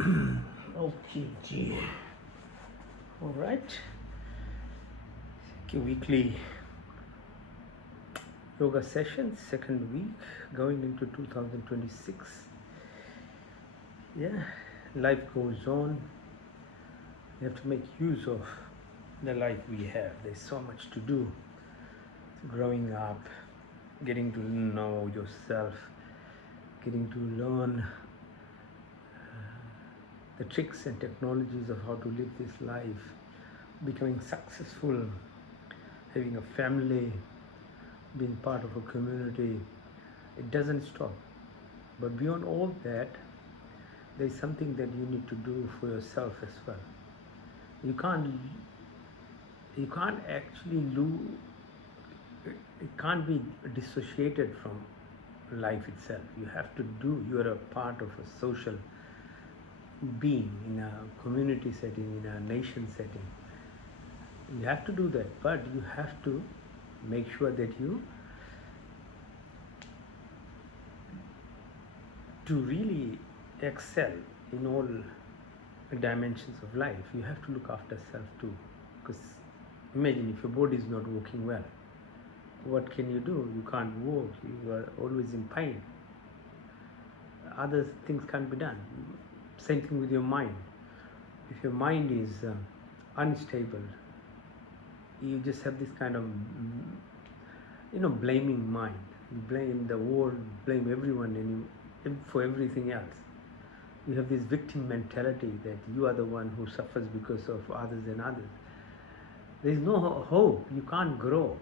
Okay, gee. All right. Okay, weekly yoga session, second week, going into 2026. Yeah, life goes on. You have to make use of the life we have. There's so much to do. Growing up, getting to know yourself, getting to learn the tricks and technologies of how to live this life, becoming successful, having a family, being part of a community. It doesn't stop. But beyond all that, there is something that you need to do for yourself as well. You can't you can't actually lose, it can't be dissociated from life itself. You have to do, you are a part of a social being in a community setting, in a nation setting. You have to do that, but you have to make sure that you, to really excel in all dimensions of life, you have to look after self too. Because imagine if your body is not working well, what can you do? You can't walk, you are always in pain. Other things can't be done. Same thing with your mind. If your mind is unstable, you just have this kind of blaming mind. You blame the world, blame everyone, and you for everything else. You have this victim mentality that you are the one who suffers because of others and others. There is no hope. You can't grow.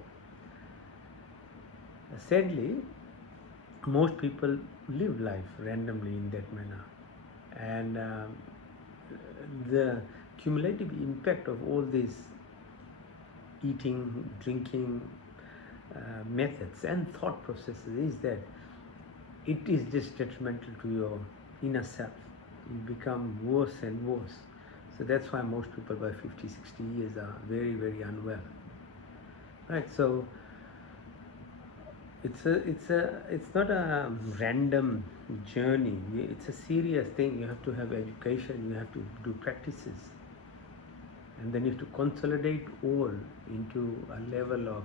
Sadly, most people live life randomly in that manner, and the cumulative impact of all these eating, drinking methods and thought processes is that it is just detrimental to your inner self. You become worse and worse. So that's why most people by 50, 60 years are very, very unwell. Right? So it's not a random journey. It's a serious thing. You have to have education. You have to do practices, and then you have to consolidate all into a level of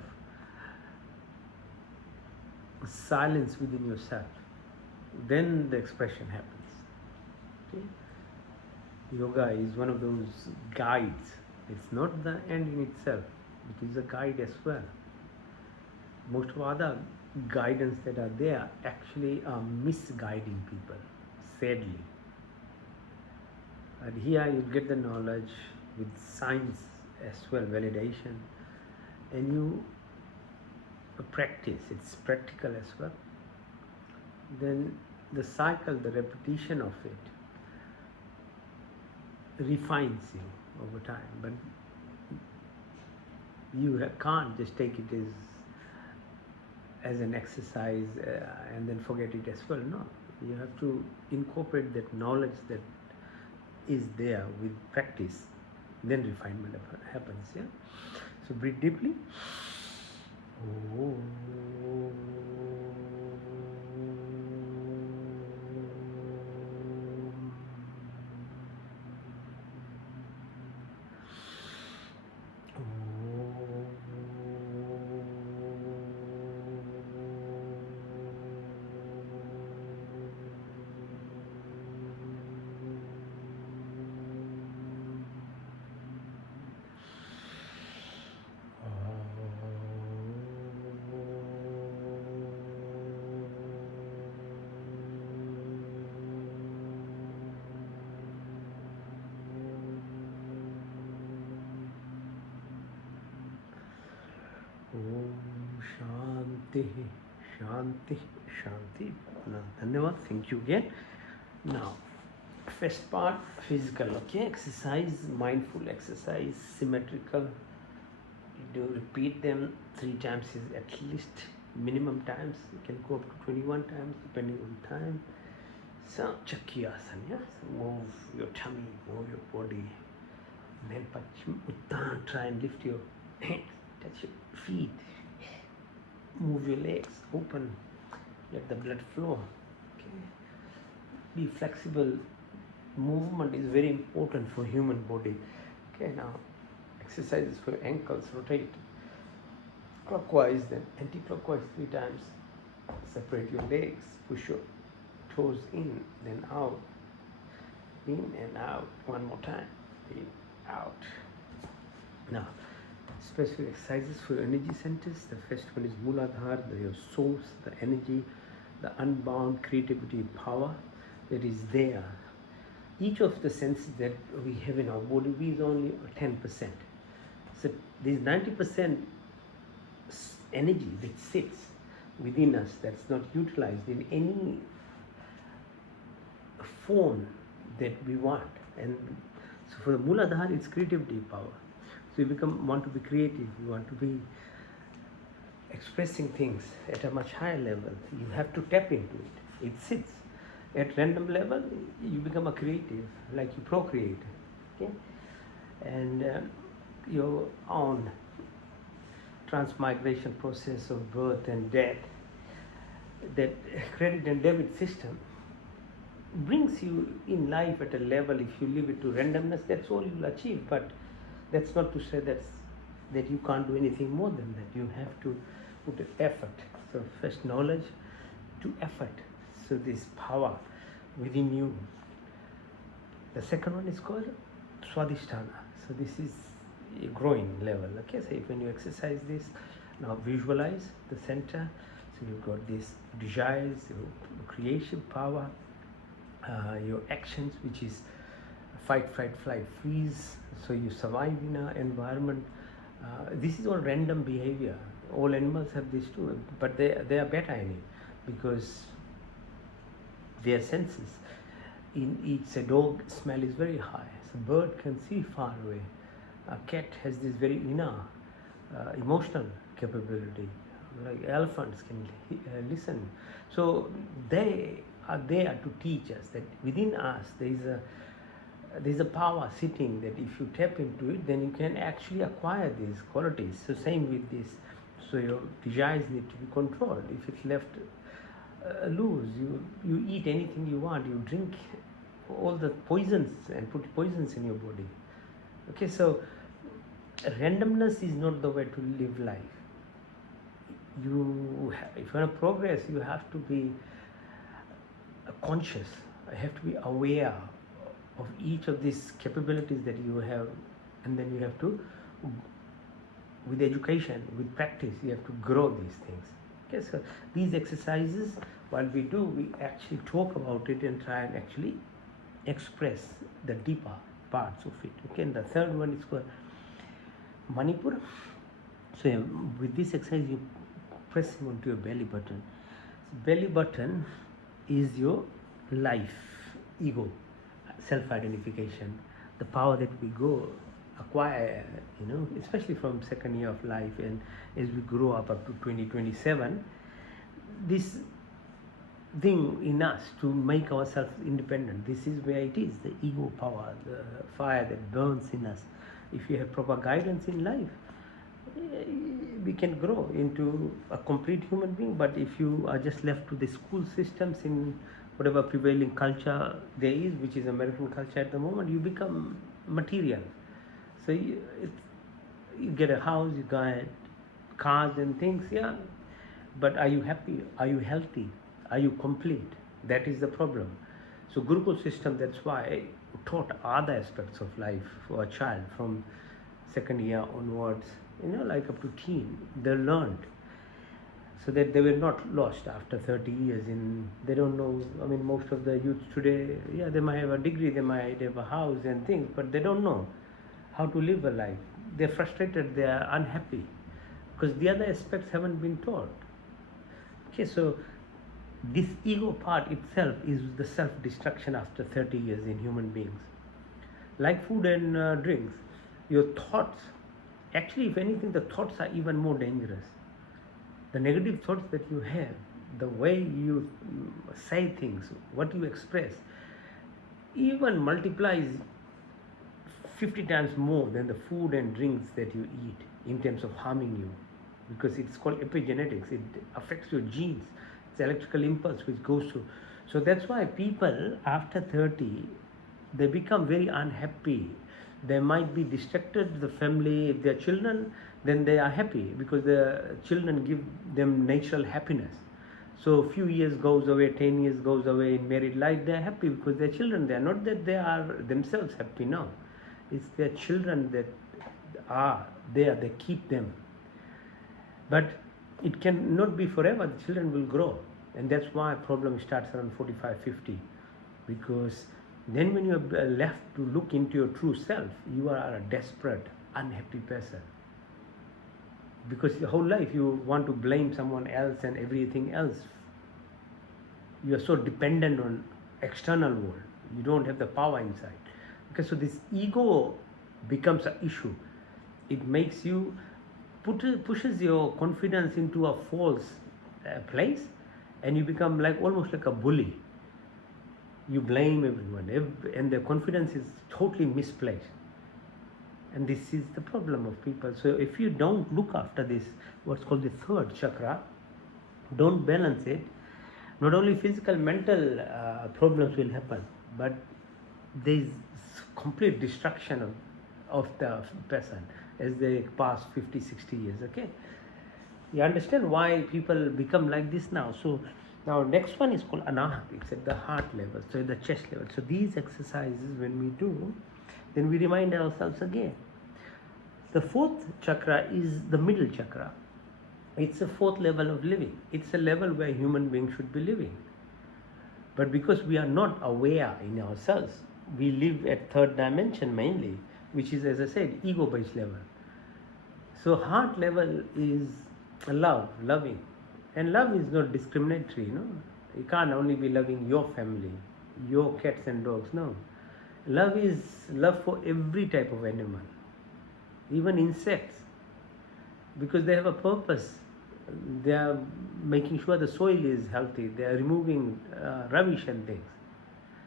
silence within yourself. Then the expression happens. Okay? Yoga is one of those guides. It's not the end in itself. It is a guide as well. Most of other guidance that are there actually are misguiding people, sadly. But here you get the knowledge with science as well, validation, and you practice. It's practical as well. Then the cycle, the repetition of it refines you over time. But you can't just take it as an exercise and then forget it as well. No, you have to incorporate that knowledge that is there with practice. Then refinement happens. Yeah. So breathe deeply. Oh. Om Shanti, Shanti, Shanti. Dhanyavad. Thank you again. Now, first part, physical. Okay, exercise, mindful exercise, symmetrical. You do repeat them 3 times is at least minimum times. You can go up to 21 times depending on time. So Chakrasana. Yeah. So move your tummy, move your body. And then try and lift your hands, touch your feet, move your legs, open, let the blood flow. Okay. Be flexible movement is very important for human body. Okay, now exercises for your ankles, rotate clockwise, then anti-clockwise 3 times. Separate your legs, push your toes in, then out, in and out. One more time, in, out. Now, specific exercises for your energy centers. The first one is Muladhara, your source, the energy, the unbound creativity, power that is there. Each of the senses that we have in our body is only 10%. So there's 90% energy that sits within us that's not utilized in any form that we want. And so for the Muladhara, it's creativity power. So you want to be creative, you want to be expressing things at a much higher level. You have to tap into it. It sits at random level. You become a creative, like you procreate. Okay, and your own transmigration process of birth and death, that credit and debit system brings you in life at a level. If you leave it to randomness, that's all you'll achieve. But that's not to say that you can't do anything more than that. You have to put effort. So first knowledge to effort. So this power within you. The second one is called Swadhisthana. So this is a growing level. Okay, so when you exercise this, now visualize the center. So you've got these desires, your creation power, your actions, which is fight, flight, freeze. So you survive in an environment. This is all random behavior. All animals have this too, but they are better in it because their senses. In each, a dog smell is very high. So bird can see far away. A cat has this very inner emotional capability. Like elephants can listen. So they are there to teach us that within us there's a power sitting, that if you tap into it, then you can actually acquire these qualities. So same with this. So your desires need to be controlled. If it's left loose, you eat anything you want, you drink all the poisons and put poisons in your body. Okay, so randomness is not the way to live life. If you want to progress, you have to be conscious. You have to be aware of each of these capabilities that you have, and then you have to, with education, with practice, you have to grow these things. Okay, so these exercises, while we do, we actually talk about it and try and actually express the deeper parts of it. Okay, and the third one is called Manipura. So with this exercise, you pressing onto your belly button. So belly button is your life, ego, self-identification, the power that we acquire, especially from second year of life, and as we grow up to 2027, this thing in us to make ourselves independent, this is where it is, the ego power, the fire that burns in us. If you have proper guidance in life, we can grow into a complete human being. But if you are just left to the school systems in whatever prevailing culture there is, which is American culture at the moment, you become material. So you get a house, you get cars and things, yeah, but are you happy? Are you healthy? Are you complete? That is the problem. So Gurukul system, that's why taught other aspects of life for a child from second year onwards, like up to teen. They learned, so that they were not lost after 30 years. They don't know. I mean, most of the youth today, yeah, they might have a degree, they might have a house and things, but they don't know how to live a life. They're frustrated, they are unhappy because the other aspects haven't been taught. Okay, so this ego part itself is the self-destruction after 30 years in human beings. Like food and drinks, your thoughts, actually, if anything, the thoughts are even more dangerous. The negative thoughts that you have, the way you say things, what you express, even multiplies 50 times more than the food and drinks that you eat in terms of harming you, because it's called epigenetics. It affects your genes. It's electrical impulse which goes through. So that's why people after 30 They become very unhappy. They might be distracted, the family, if they're children, then they are happy because the children give them natural happiness. So a few years goes away, 10 years goes away in married life, they're happy because they're children. They're not that they are themselves happy, no. It's their children that are there, they keep them. But it cannot be forever, the children will grow. And that's why problem starts around 45, 50. Because then when you're left to look into your true self, you are a desperate, unhappy person. Because your whole life you want to blame someone else and everything else. You are so dependent on external world. You don't have the power inside. Because so this ego becomes an issue. It makes you, pushes your confidence into a false place, and you become like almost like a bully. You blame everyone, and the confidence is totally misplaced. And this is the problem of people. So if you don't look after this, what's called the third chakra, don't balance it, not only physical, mental problems will happen, but there is complete destruction of the person as they pass 50, 60 years. Okay, you understand why people become like this now. So now next one is called Anahat. It's at the heart level, so at the chest level. So these exercises when we do, then we remind ourselves again. The fourth chakra is the middle chakra. It's a fourth level of living. It's a level where human beings should be living. But because we are not aware in ourselves, we live at third dimension mainly, which is, as I said, ego-based level. So heart level is love, loving. And love is not discriminatory, no? You can't only be loving your family, your cats and dogs, no. Love is love for every type of animal, even insects, because they have a purpose. They are making sure the soil is healthy. They are removing rubbish and things.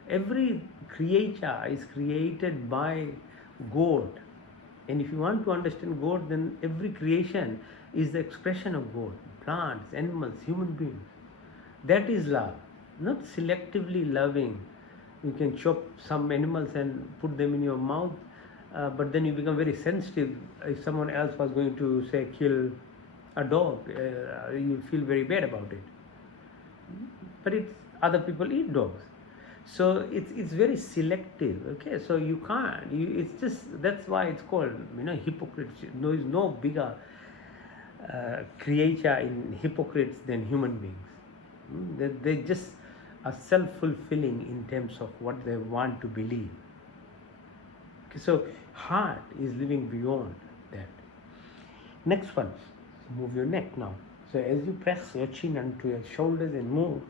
Every creature is created by God. And if you want to understand God, then every creation is the expression of God. Plants, animals, human beings. That is love. Not selectively loving. You can chop some animals and put them in your mouth, but then you become very sensitive. If someone else was going to, say, kill a dog, you feel very bad about it. But it's other people eat dogs. So it's very selective. Okay, so you can't. It's just, that's why it's called, hypocrites. There is no bigger creature in hypocrites than human beings. They just are self-fulfilling in terms of what they want to believe. Okay, so heart is living beyond that. Next one, move your neck now. So as you press your chin onto your shoulders and move,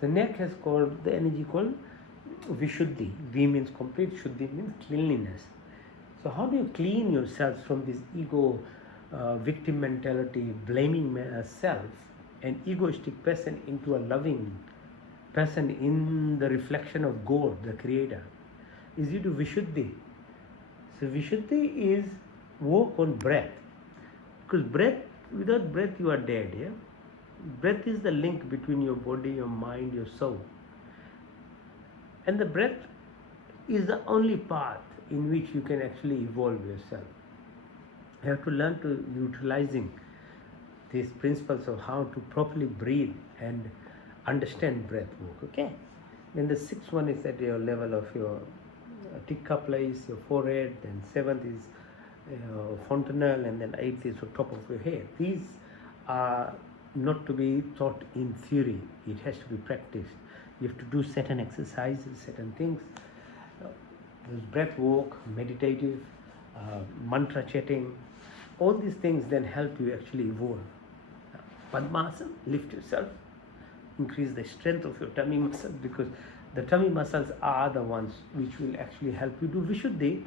the neck has called the energy called Vishuddhi. V means complete, Shuddhi means cleanliness. So how do you clean yourself from this ego, victim mentality, blaming self, an egoistic person into a loving person in the reflection of God, the Creator? Is you do Vishuddhi. So Vishuddhi is work on breath. Because without breath you are dead. Yeah? Breath is the link between your body, your mind, your soul. And the breath is the only path in which you can actually evolve yourself. You have to learn to utilizing these principles of how to properly breathe and understand breath work. Okay. Then the sixth one is at your level of your tikka place, your forehead. Then seventh is fontanelle, and then eighth is the top of your head. These are not to be taught in theory. It has to be practiced. You have to do certain exercises, certain things. There's breath work, meditative, mantra chanting. All these things then help you actually evolve. Padmasana, lift yourself, increase the strength of your tummy muscles, because the tummy muscles are the ones which will actually help you do Vishuddhi.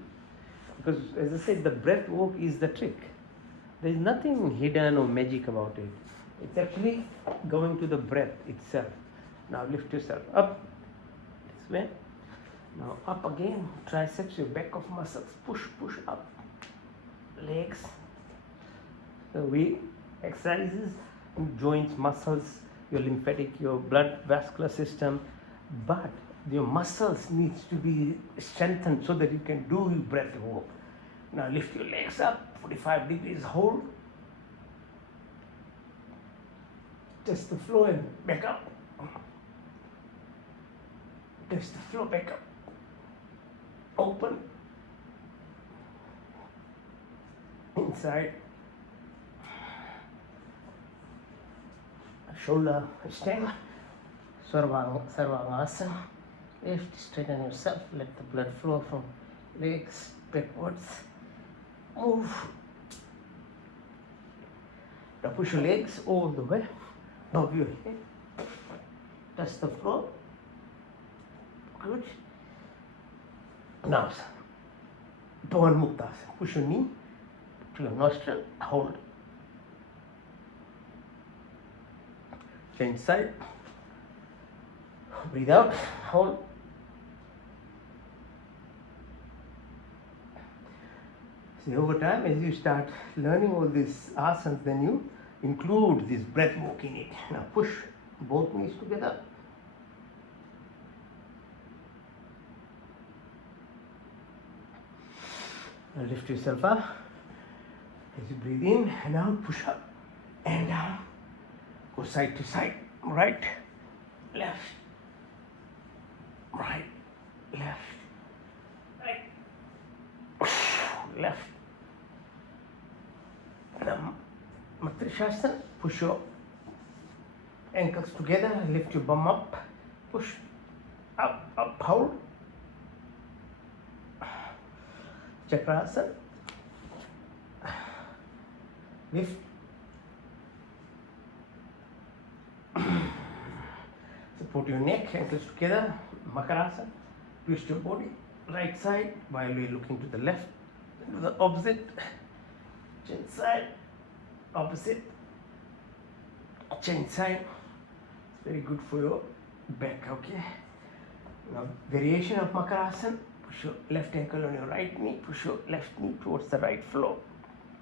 Because as I said, the breath work is the trick. There is nothing hidden or magic about it. It's actually going to the breath itself. Now lift yourself up. This way. Now up again. Triceps, your back of muscles. Push up. Legs. So we exercises, joints, muscles, your lymphatic, your blood vascular system. But Your muscles needs to be strengthened so that you can do your breath work. Now lift your legs up, 45 degrees, hold. Test the flow and back up. Test the flow, back up. Open. Inside. Shoulder extend. Sarvangasana. Lift, straighten yourself, let the blood flow from legs backwards. Move. Now push your legs all the way above your head. Touch the floor. Good. Now, Pawan Muktasana. Push your knee to your nostril. Hold. Change side. Breathe out. Hold. See, over time, as you start learning all these asanas, then you include this breath work in it. Now push both knees together. Now lift yourself up as you breathe in and out. Push up and down. Go side to side. Right, left, right, left, right, left. Now, Matrishasana, push your ankles together, lift your bum up, push up, up, hold. Chakrasana, lift. Support your neck, ankles together, Makarasana, twist your body, right side while we're looking to the left, to the opposite, change side, opposite, change side. It's very good for your back, okay? Now, variation of Makarasana, push your left ankle on your right knee, push your left knee towards the right floor,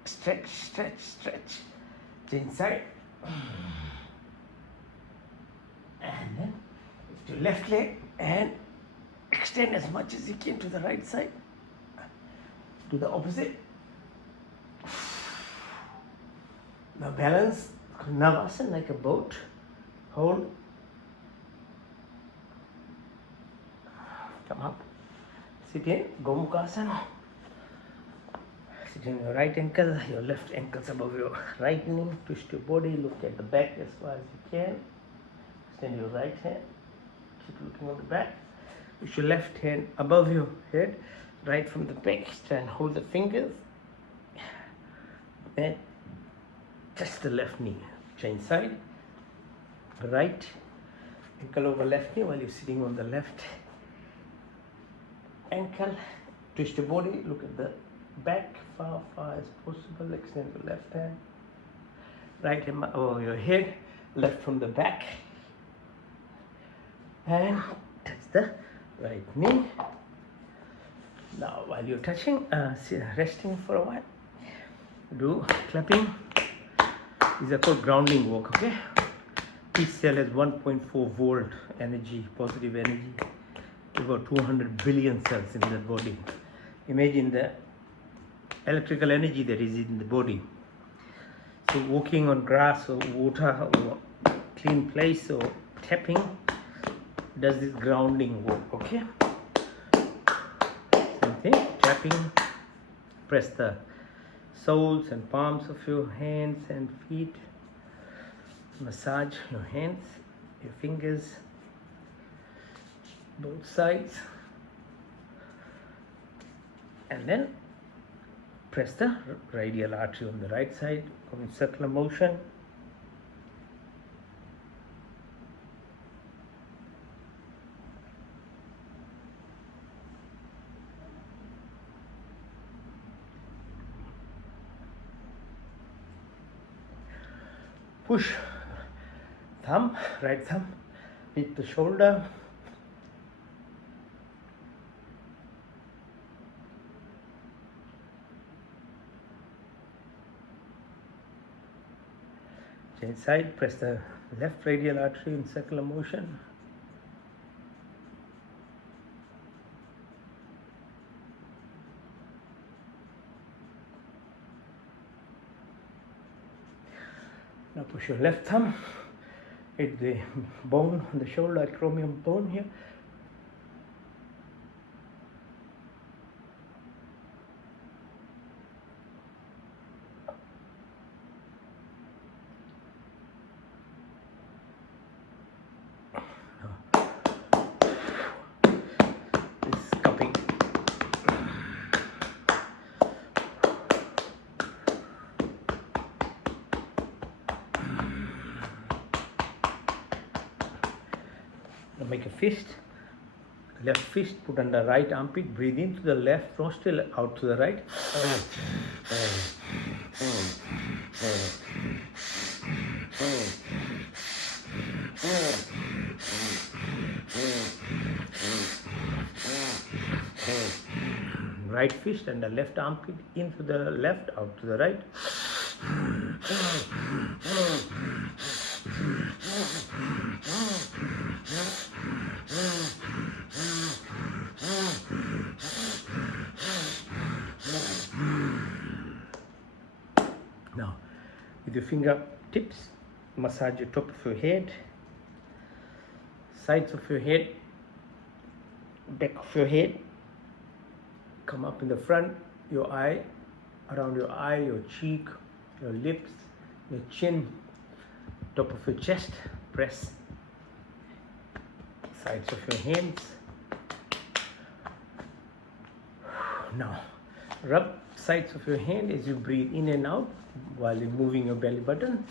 stretch, stretch, stretch, change side. And then lift your left leg and extend as much as you can to the right side. Do the opposite. Now balance Navasana like a boat. Hold. Come up. Sit in Gomukhasana. Sit in your right ankle, your left ankle's above your right knee. Twist your body, look at the back as far as you can. Extend your right hand, keep looking on the back. Push your left hand above your head, right from the back. Try and hold the fingers. And touch the left knee. Change side. Right ankle over left knee while you're sitting on the left ankle. Twist your body, look at the back, far as possible. Extend your left hand. Right hand over your head, left from the back. And touch the right knee. Now while you're touching, resting for a while, do clapping. These are called grounding work, okay? Each cell has 1.4 volt energy, positive energy. About 200 billion cells in the body. Imagine the electrical energy that is in the body. So walking on grass or water or clean place or tapping does this grounding work, okay? Same thing, tapping, press the soles and palms of your hands and feet, massage your hands, your fingers, both sides, and then press the radial artery on the right side, go in circular motion. Push thumb, right thumb, hit the shoulder. Change side, press the left radial artery in circular motion. Now push your left thumb, hit the bone on the shoulder, acromion bone here. This cupping. Now make a fist. Left fist put under right armpit. Breathe into the left nostril, out to the right. Right fist and the left armpit into the left, out to the right. Now, with your fingertips, massage your top of your head, sides of your head, back of your head. Come up in the front, your eye, around your eye, your cheek, your lips, your chin, top of your chest. Press sides of your hands. Now, rub sides of your hand as you breathe in and out while you're moving your belly button.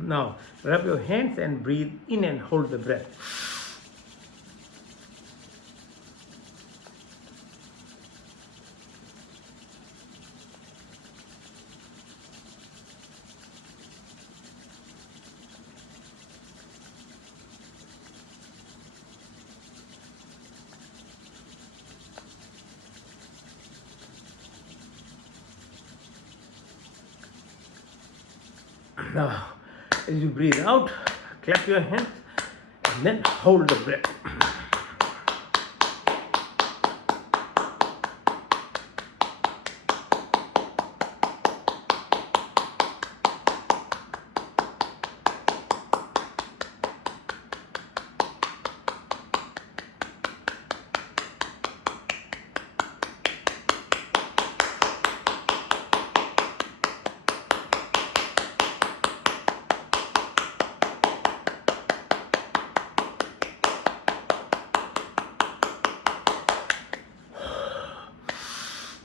Now, rub your hands and breathe in and hold the breath. Now, as you breathe out, clap your hands and then hold the breath.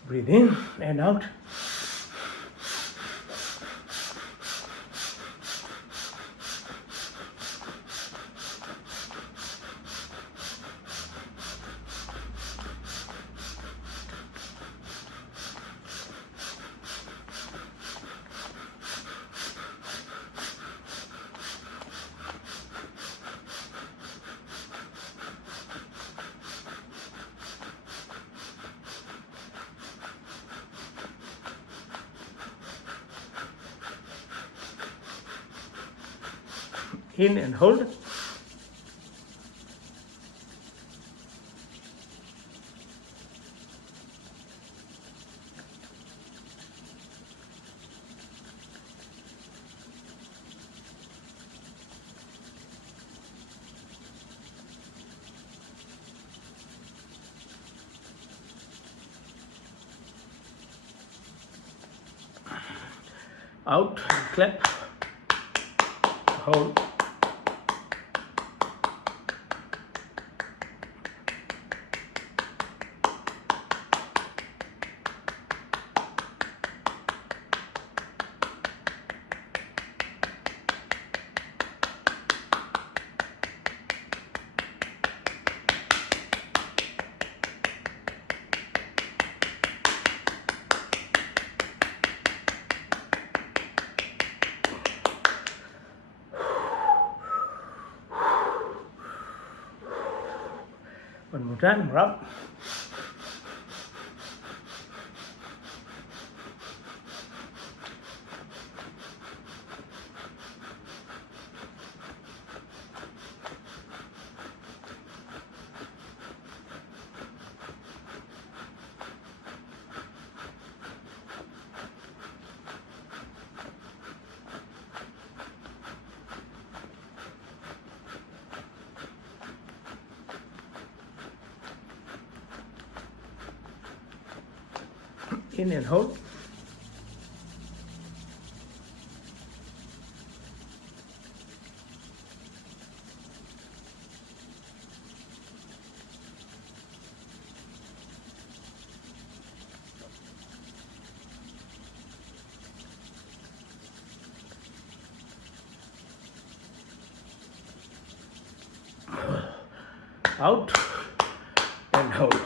Breathe in and out. In and hold. Out, clap, hold. One more time, rub. In and hold. Out and hold.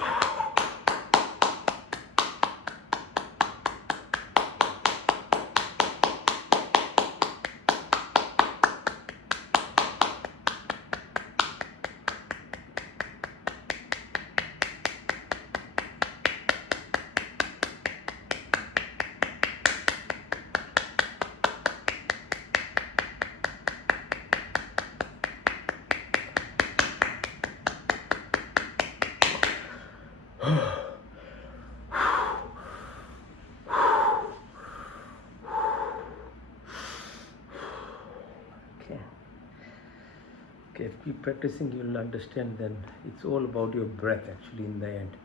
Okay, if you keep practicing, you'll understand then it's all about your breath actually in the end.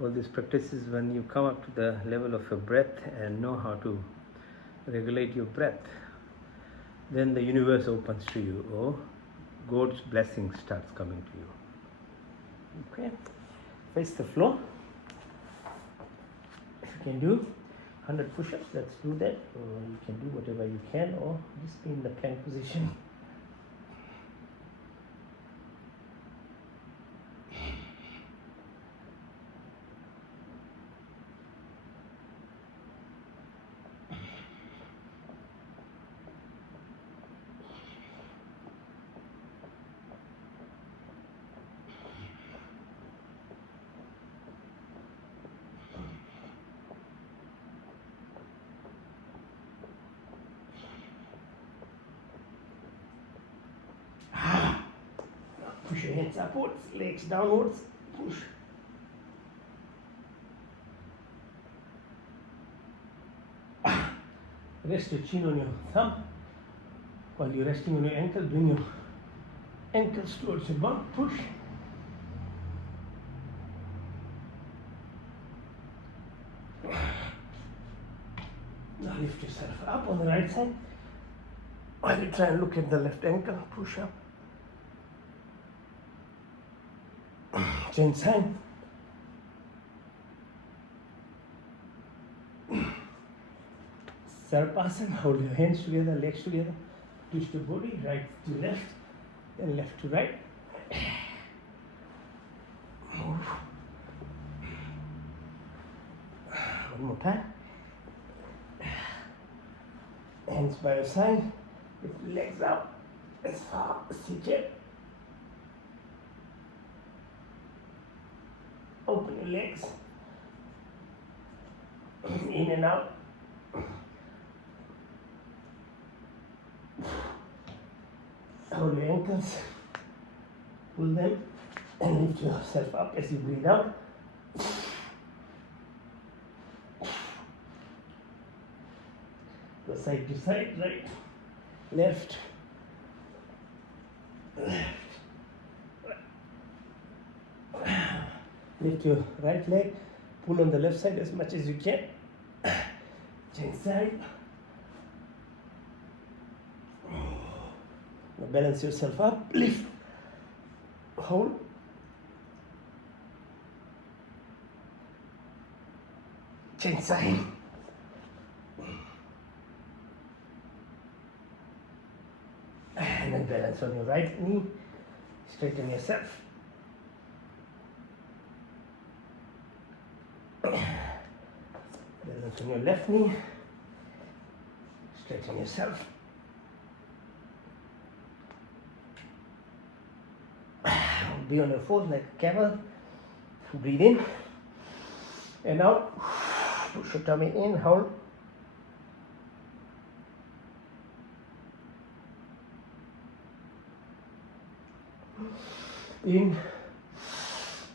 All these practices, when you come up to the level of your breath and know how to regulate your breath, then the universe opens to you, or God's blessing starts coming to you. Okay, face the floor. If you can do 100 push-ups, let's do that, or you can do whatever you can, or just be in the plank position. Push your hands upwards, legs downwards, push. Rest your chin on your thumb. While you're resting on your ankle, bring your ankles towards your bum, push. Now lift yourself up on the right side. While you try and look at the left ankle, push up. Change side. Sarpasana, hold your hands together, legs together. Twist your body, right to left, then left to right. Move. One more time. Hands by your side, lift the legs out as far as you can. Open your legs, in and out. Hold your ankles, pull them, and lift yourself up as you breathe out. Go side to side, right, left, left. Lift your right leg, pull on the left side as much as you can. Change side. Now balance yourself up, lift, hold. Change side. And then balance on your right knee, straighten yourself. Balance on your left knee, straighten yourself. Be on your toes like a camel. Breathe in and out. Push your tummy in, hold. In,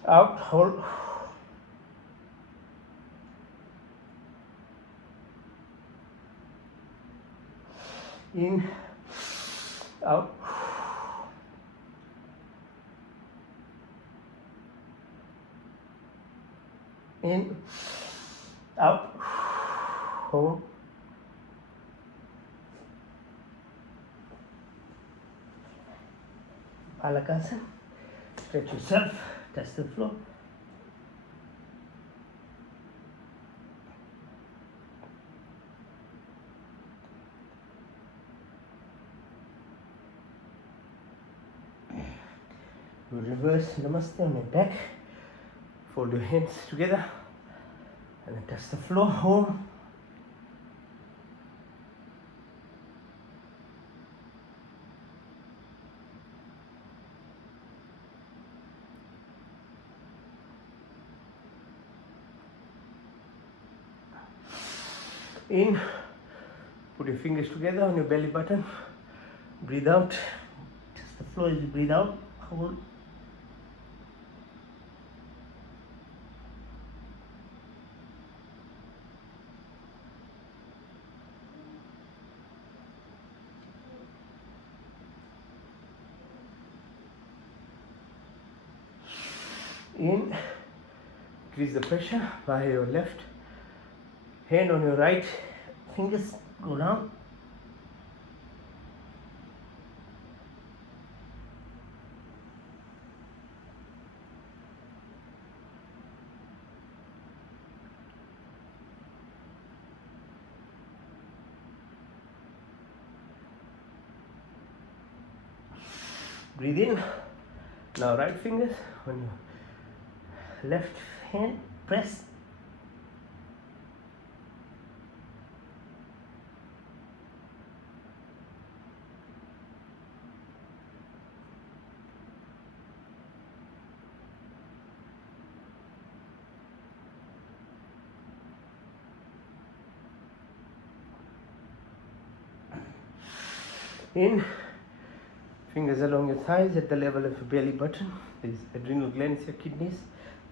out, hold. In, out. In, out, hold. Balakasana. Stretch yourself, touch the floor. Do reverse namaste on your back. Fold your hands together and then touch the floor. Home. In, put your fingers together on your belly button. Breathe out. Touch the floor as you breathe out. Hold. In, increase the pressure by your left hand on your right, fingers go down. Breathe in. Now right fingers on your left hand, press. In, fingers along your thighs at the level of your belly button. These adrenal glands, your kidneys.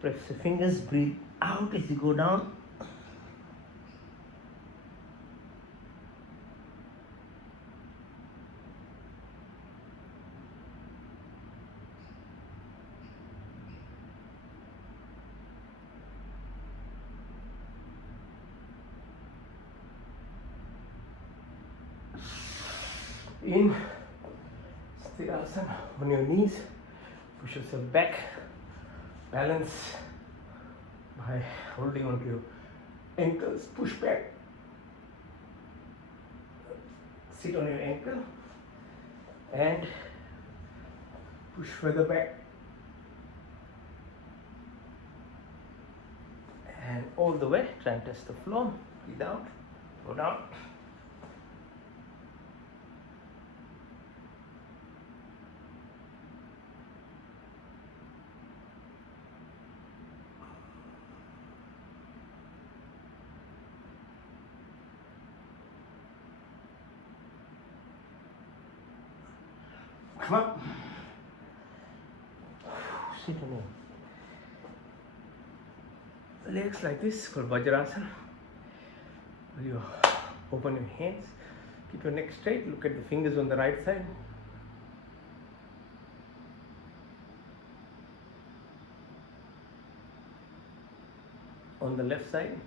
Press the fingers, breathe out as you go down. In, Sthirasana on your knees. Push yourself back. Balance by holding onto your ankles. Push back. Sit on your ankle and push further back. And all the way, try and touch the floor. Breathe out, go down. Come up. Sit on your legs like this, called Vajrasana. You open your hands, keep your neck straight, look at the fingers on the right side. On the left side.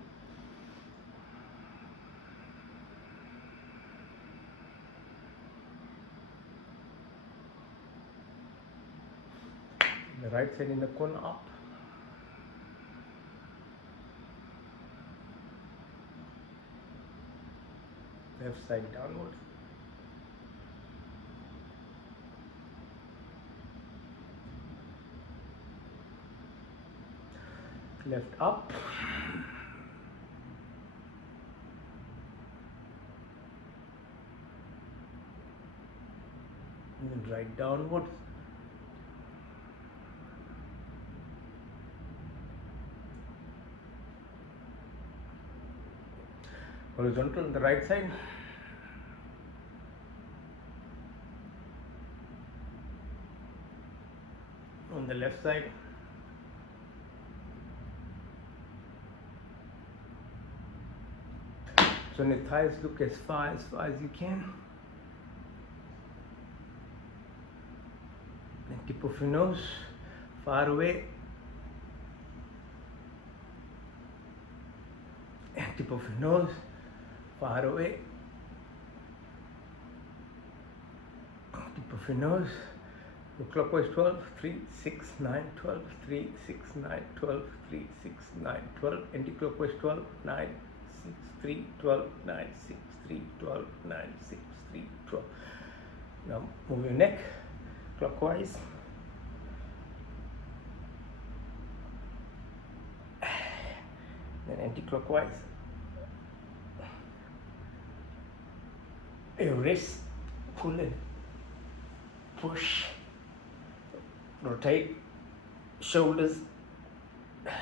The right side in the corner up. Left side downwards. Left up. And then right downwards. Horizontal on the right side. On the left side. So on your thighs, look as far as you can. And tip of your nose far away. And tip of your nose far away. Tip of your nose. Go clockwise 12, 3, 6, 9, 12, 3, 6, 9, 12, 3, 6, 9, 12, anti-clockwise 12, 9, 6, 3, 12, 9, 6, 3, 12, 9, 6, 3, 12. Now move your neck clockwise. Then anti-clockwise. Your wrist, pull and push. Rotate shoulders. Now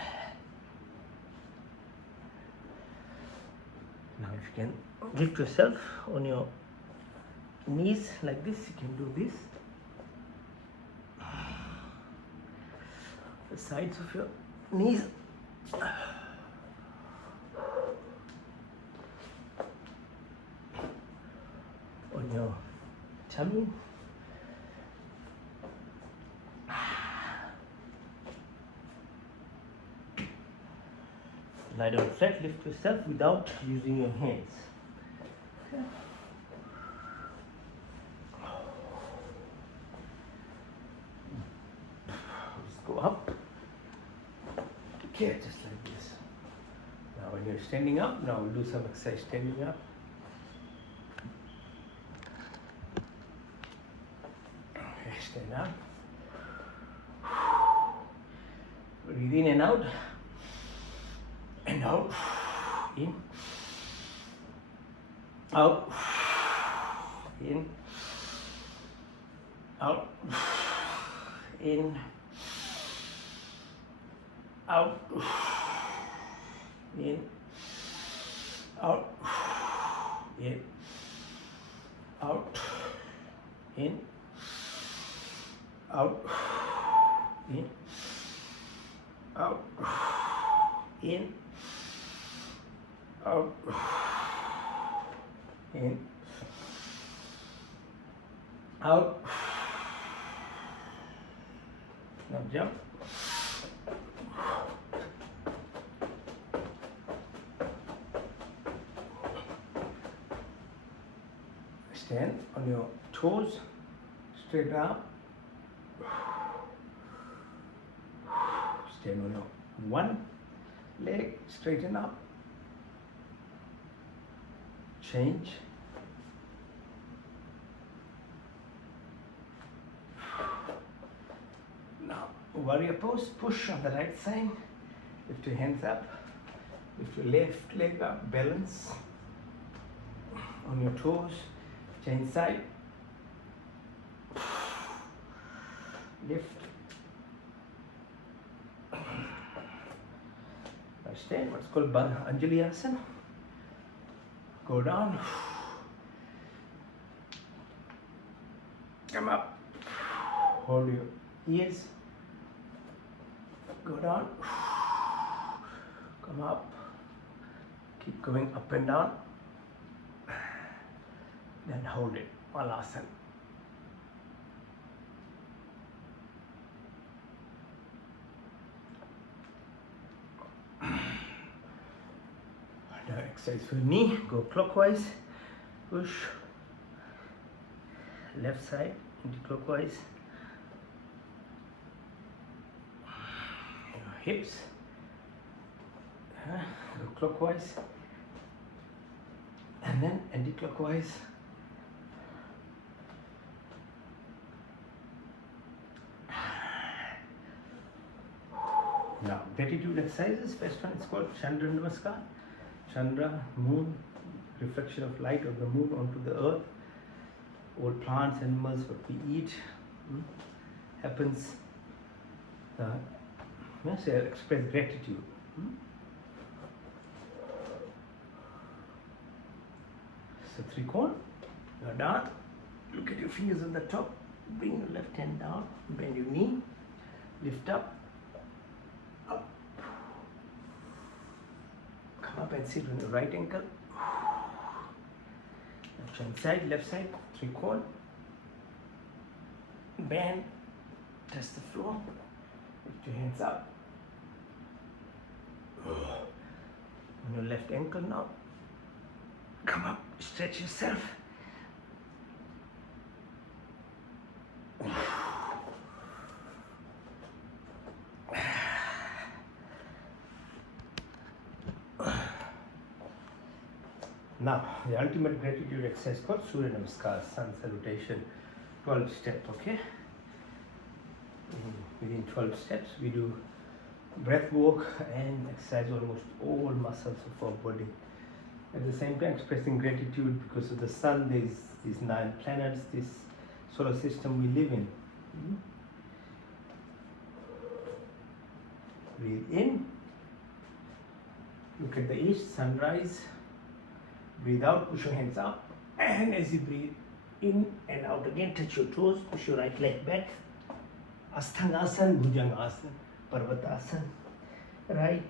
if you can lift yourself on your knees like this, you can do this. The sides of your knees. On your tummy. Lie down flat, lift yourself without using your hands. Okay. Just go up. Okay, just like this. Now when you're standing up, now we'll do some exercise standing up. Okay, stand up. Breathe in and out. And out, in, out, in, out, in, out, in, out, in, out, in, out, in, out, in, out, in, out. Now jump. Stand on your toes, straight up. Stand on your one leg, straighten up. Change. Now, warrior pose, push on the right side, lift your hands up, lift your left leg up, balance on your toes, change side, lift. Now stand, what's called Anjali Asana. Go down, come up, hold your ears, go down, come up, keep going up and down, then hold it, Malasana. Now exercise for knee, go clockwise, push, left side, anti-clockwise, your hips, go clockwise, and then anti-clockwise. Now gratitude exercises, first one is called Chandra Namaskar. Chandra, moon, reflection of light of the moon onto the earth. All plants, animals, what we eat happens. Yes, I express gratitude. So tricone, you're down. Look at your fingers on the top. Bring your left hand down. Bend your knee. Lift up. Up. Come up and sit on your right ankle. Left hand side, left side, tricone. Bend. Touch the floor. Lift your hands up. On your left ankle now. Come up, stretch yourself. Now, the ultimate gratitude exercise called Surya Namaskar, Sun Salutation, 12 step, okay? Within 12 steps, we do breath work and exercise almost all muscles of our body. At the same time, expressing gratitude because of the sun, there's these 9 planets, this solar system we live in. Breathe in. Look at the east, sunrise. Breathe out, push your hands up. And as you breathe in and out again, touch your toes, push your right leg back. Asthangasana, Bhujangasana, Parvatasana. Right,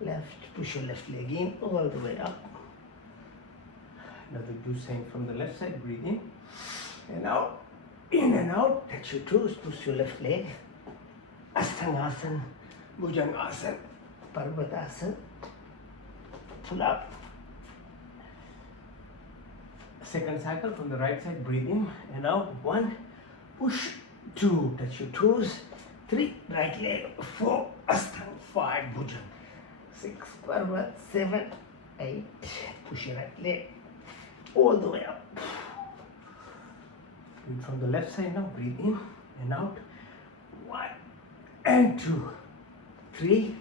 left, push your left leg in, all the way up. Another do same from the left side, breathe in out, touch your toes, push your left leg. Asthangasana, Bhujangasana, Parvatasana. Pull up. Second cycle from the right side, breathe in and out. 1, push, 2, touch your toes. 3, right leg. 4, Asthang. 5, Bhujan. 6, Parvat. 7, 8, push your right leg all the way up. And from the left side now, breathe in and out. 1 and 2, 3,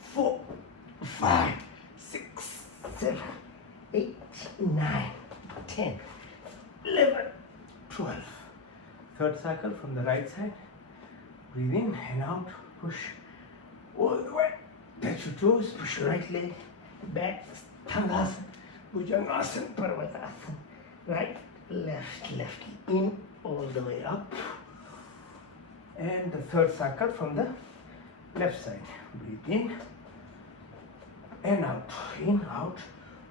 4, 5, 6, 7, 8, 9, 10, 11, 12. Third cycle from the right side. Breathe in and out. Push all the way. Touch your toes. Push your right leg back. Sthangasana, Bhujangasana, Parvatasana. Right, left, left in all the way up. And the third cycle from the left side. Breathe in and out. In, out.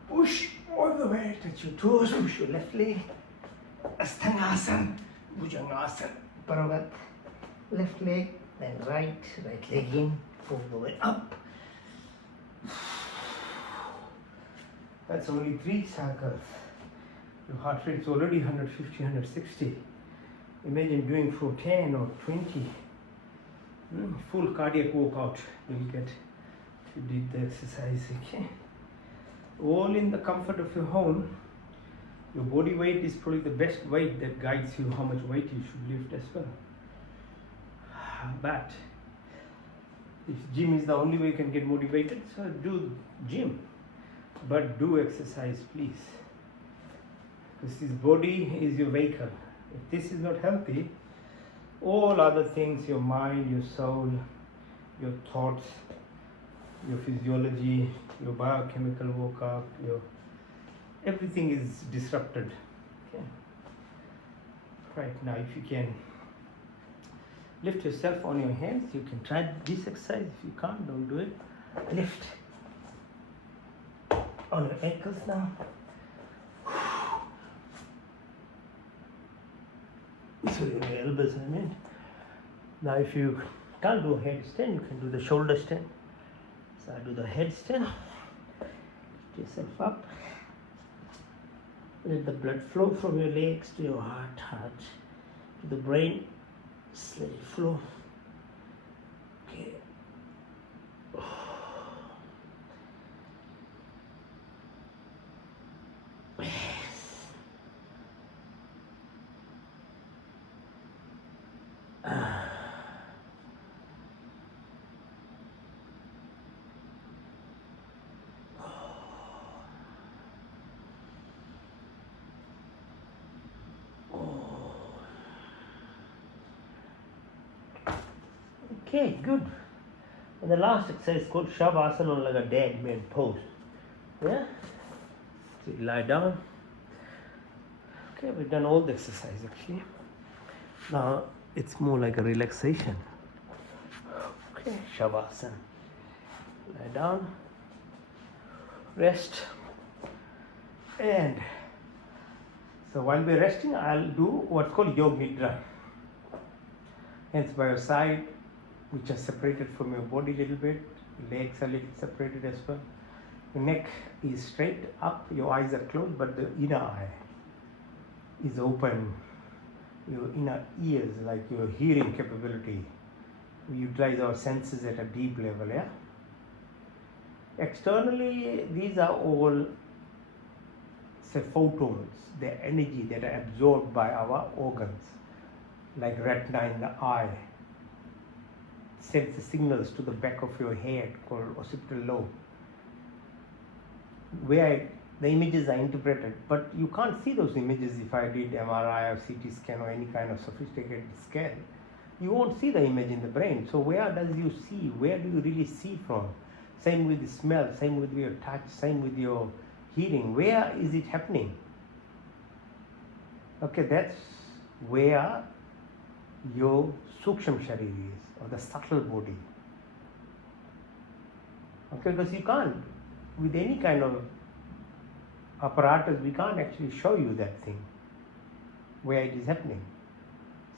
Push all the way, touch your toes, push your left leg. Asthangasana, Bhujangasana, Parvat. Left leg, then right leg in, all the way up. That's only 3 cycles. Your heart rate is already 150, 160. Imagine doing for 10 or 20. Full cardiac workout you'll get if you did the exercise, okay? All in the comfort of your home. Your body weight is probably the best weight that guides you how much weight you should lift as well. But if gym is the only way you can get motivated, so do gym. But do exercise, please. Because this body is your vehicle. If this is not healthy, all other things, your mind, your soul, your thoughts, your physiology, your biochemical workup, everything is disrupted. Okay. Right now, if you can lift yourself on your hands, you can try this exercise. If you can't, don't do it. Lift on your ankles now. So your elbows, I mean. Now, if you can't do a headstand, you can do the shoulder stand. So I do the headstand. Lift yourself up. Let the blood flow from your legs to your heart to the brain. Let it flow. Okay. Okay, good. And the last exercise is called Shavasana, like a dead man pose. Yeah? So you lie down, Okay, we've done all the exercise actually. Now it's more like a relaxation. Okay, Shavasana. Lie down, rest, and so while we're resting, I'll do what's called Yoga Nidra. Hands by your side, which are separated from your body a little bit. Legs are a little separated as well. Your neck is straight up, your eyes are closed, but the inner eye is open. Your inner ears, like your hearing capability. We utilize our senses at a deep level, yeah? Externally, these are all, say, photons, the energy that are absorbed by our organs, like retina in the eye. Sends the signals to the back of your head called occipital lobe, where the images are interpreted, but you can't see those images if I did MRI or CT scan or any kind of sophisticated scan. You won't see the image in the brain. So where does you see? Where do you really see from? Same with the smell, same with your touch, same with your hearing. Where is it happening? Okay, that's where your Suksham Sharir is, or the subtle body. Okay, because you can't, with any kind of apparatus, we can't actually show you that thing, where it is happening.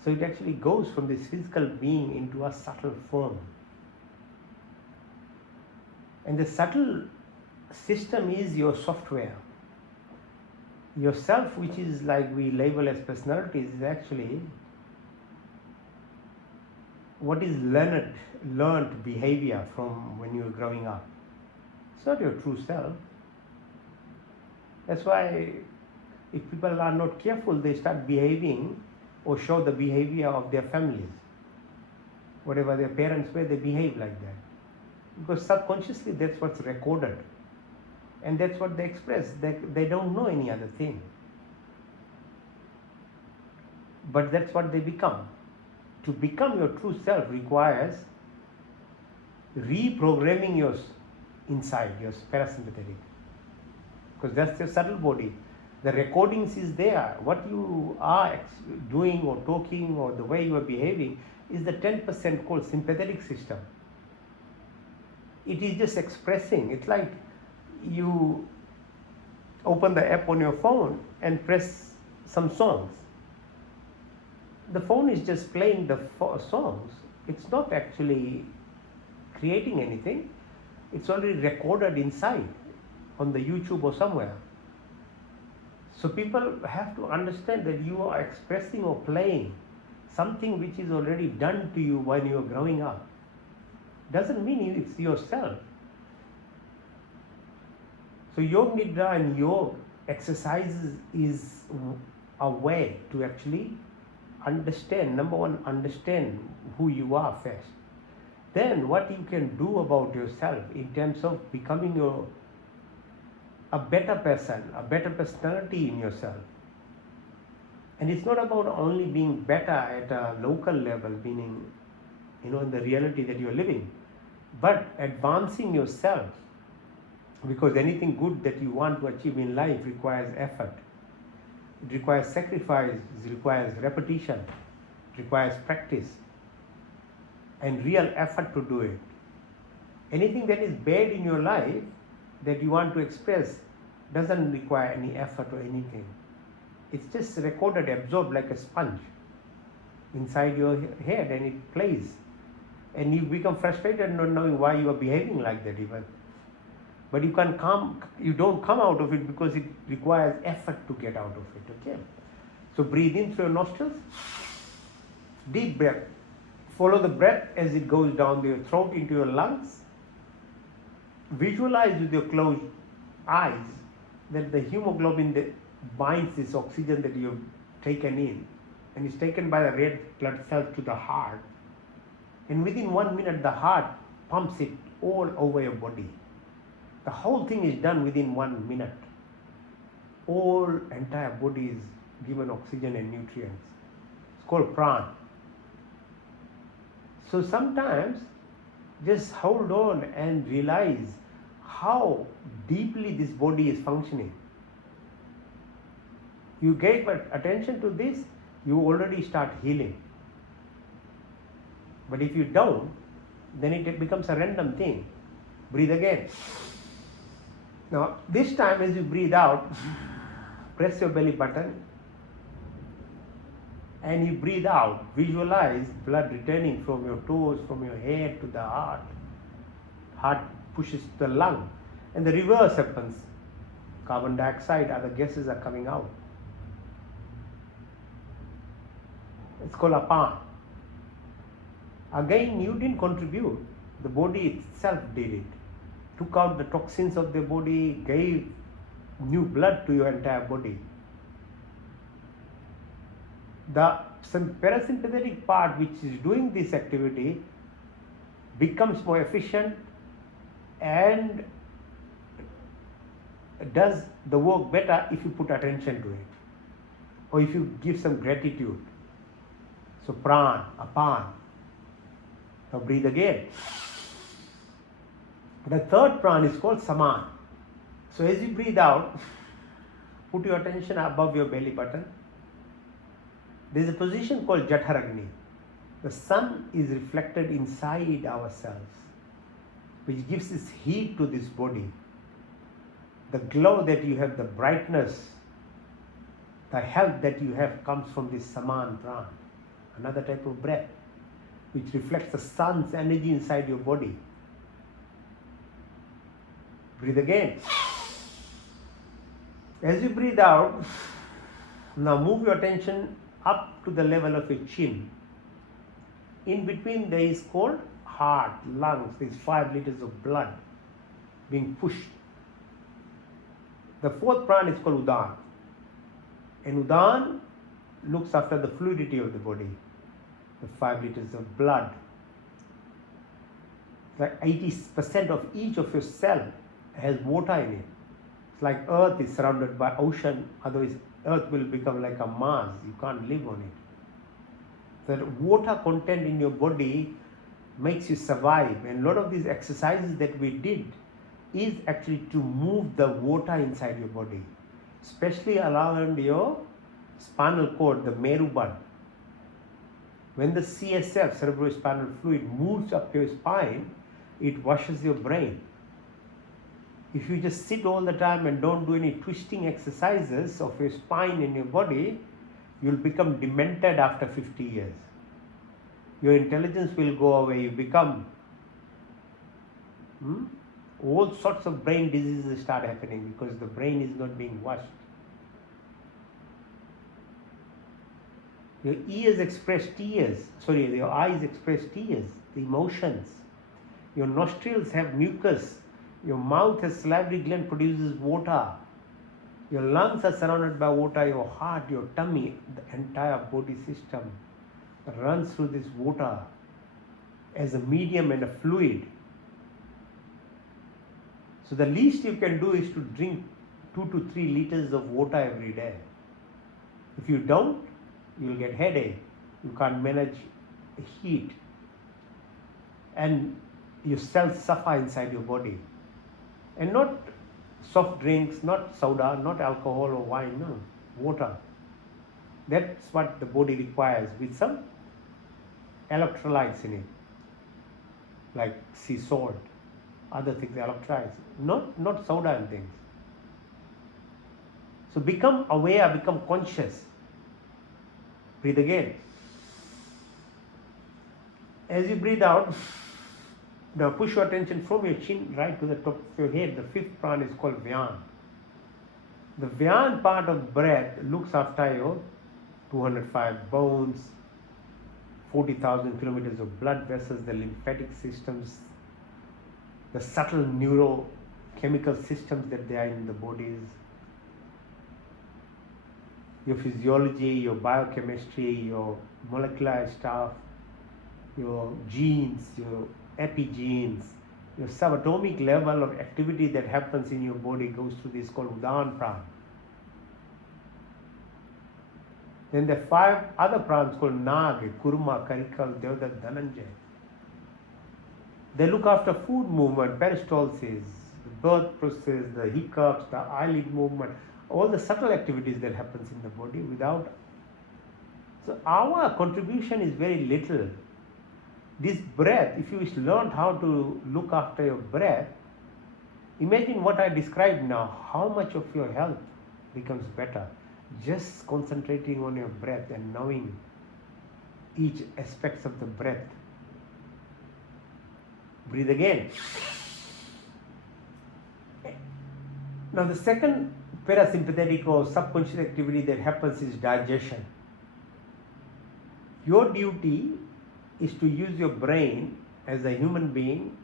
So it actually goes from this physical being into a subtle form. And the subtle system is your software. Yourself, which is like we label as personalities, is actually what is learned behavior from when you're growing up. It's not your true self. That's why if people are not careful, they start behaving or show the behavior of their families. Whatever their parents were, they behave like that. Because subconsciously that's what's recorded. And that's what they express. They don't know any other thing. But that's what they become. To become your true self requires reprogramming your inside, your parasympathetic. Because that's your subtle body. The recordings is there. What you are doing or talking or the way you are behaving is the 10% called sympathetic system. It is just expressing. It's like you open the app on your phone and press some songs. The phone is just playing the songs. It's not actually creating anything. It's already recorded inside on the YouTube or somewhere. So people have to understand that you are expressing or playing something which is already done to you when you are growing up. Doesn't mean it's yourself. So Yoga Nidra and yoga exercises is a way to actually understand, number one, understand who you are first. Then what you can do about yourself in terms of becoming a better person, a better personality in yourself. And it's not about only being better at a local level, meaning, in the reality that you're living, but advancing yourself. Because anything good that you want to achieve in life requires effort. It requires sacrifice, it requires repetition, it requires practice and real effort to do it. Anything that is bad in your life that you want to express doesn't require any effort or anything. It's just recorded, absorbed like a sponge inside your head, and it plays. And you become frustrated not knowing why you are behaving like that even. But you don't come out of it because it requires effort to get out of it, okay? So breathe in through your nostrils, deep breath. Follow the breath as it goes down your throat into your lungs. Visualize with your closed eyes that the hemoglobin that binds this oxygen that you've taken in and is taken by the red blood cells to the heart. And within 1 minute, the heart pumps it all over your body. The whole thing is done within 1 minute. Entire body is given oxygen and nutrients. It's called prana. So sometimes just hold on and realize how deeply this body is functioning. You gave attention to this, you already start healing. But if you don't, then it becomes a random thing. Breathe again. Now, this time as you breathe out, press your belly button and you breathe out. Visualize blood returning from your toes, from your head to the heart. Heart pushes to the lung, and the reverse happens. Carbon dioxide, other gases are coming out. It's called apan. Again, you didn't contribute. The body itself did it. Took out the toxins of the body, gave new blood to your entire body. The parasympathetic part which is doing this activity becomes more efficient and does the work better if you put attention to it or if you give some gratitude. So pran, apan. Now breathe again. The third pran is called saman. So as you breathe out, put your attention above your belly button. There is a position called Jatharagni. The sun is reflected inside ourselves, which gives this heat to this body. The glow that you have, the brightness, the health that you have comes from this saman pran, another type of breath, which reflects the sun's energy inside your body. Breathe again. As you breathe out, now move your attention up to the level of your chin. In between there is called heart, lungs. There is 5 liters of blood being pushed. The fourth pran is called Udan. And Udan looks after the fluidity of the body, the 5 liters of blood. Like 80% of each of your cell has water in it. It's like Earth is surrounded by ocean, otherwise Earth will become like a Mars. You can't live on it. The water content in your body makes you survive, and a lot of these exercises that we did is actually to move the water inside your body, especially around your spinal cord, the Meru band. When the CSF, cerebrospinal fluid, moves up your spine, it washes your brain. If you just sit all the time and don't do any twisting exercises of your spine and your body, you'll become demented after 50 years. Your intelligence will go away. You become all sorts of brain diseases start happening because the brain is not being washed. Your ears express tears. Your eyes express tears, the emotions. Your nostrils have mucus. Your mouth has salivary gland, produces water. Your lungs are surrounded by water. Your heart, your tummy, the entire body system runs through this water as a medium and a fluid. So the least you can do is to drink 2 to 3 liters of water every day. If you don't, you will get headache. You can't manage heat. And your cells suffer inside your body. And not soft drinks, not soda, not alcohol or wine, no, water. That's what the body requires with some electrolytes in it, like sea salt, other things, electrolytes, not soda and things. So become aware, become conscious. Breathe again. As you breathe out, now push your attention from your chin right to the top of your head. The fifth pran is called Vyan. The Vyan part of breath looks after your 205 bones, 40,000 kilometers of blood vessels, the lymphatic systems, the subtle neurochemical systems that they are in the bodies, your physiology, your biochemistry, your molecular stuff, your genes, your epigenes, your subatomic level of activity that happens in your body goes through this called Udan pran. Then there are 5 other prans called Nag, Kurma, Karikal, Devdat, Dhananjay. They look after food movement, peristalsis, the birth process, the hiccups, the eyelid movement, all the subtle activities that happens in the body without. So our contribution is very little. This breath, if you learn how to look after your breath, imagine what I described now, how much of your health becomes better just concentrating on your breath and knowing each aspects of the breath. Breathe again. Now the second parasympathetic or subconscious activity that happens is digestion. Your duty is to use your brain as a human being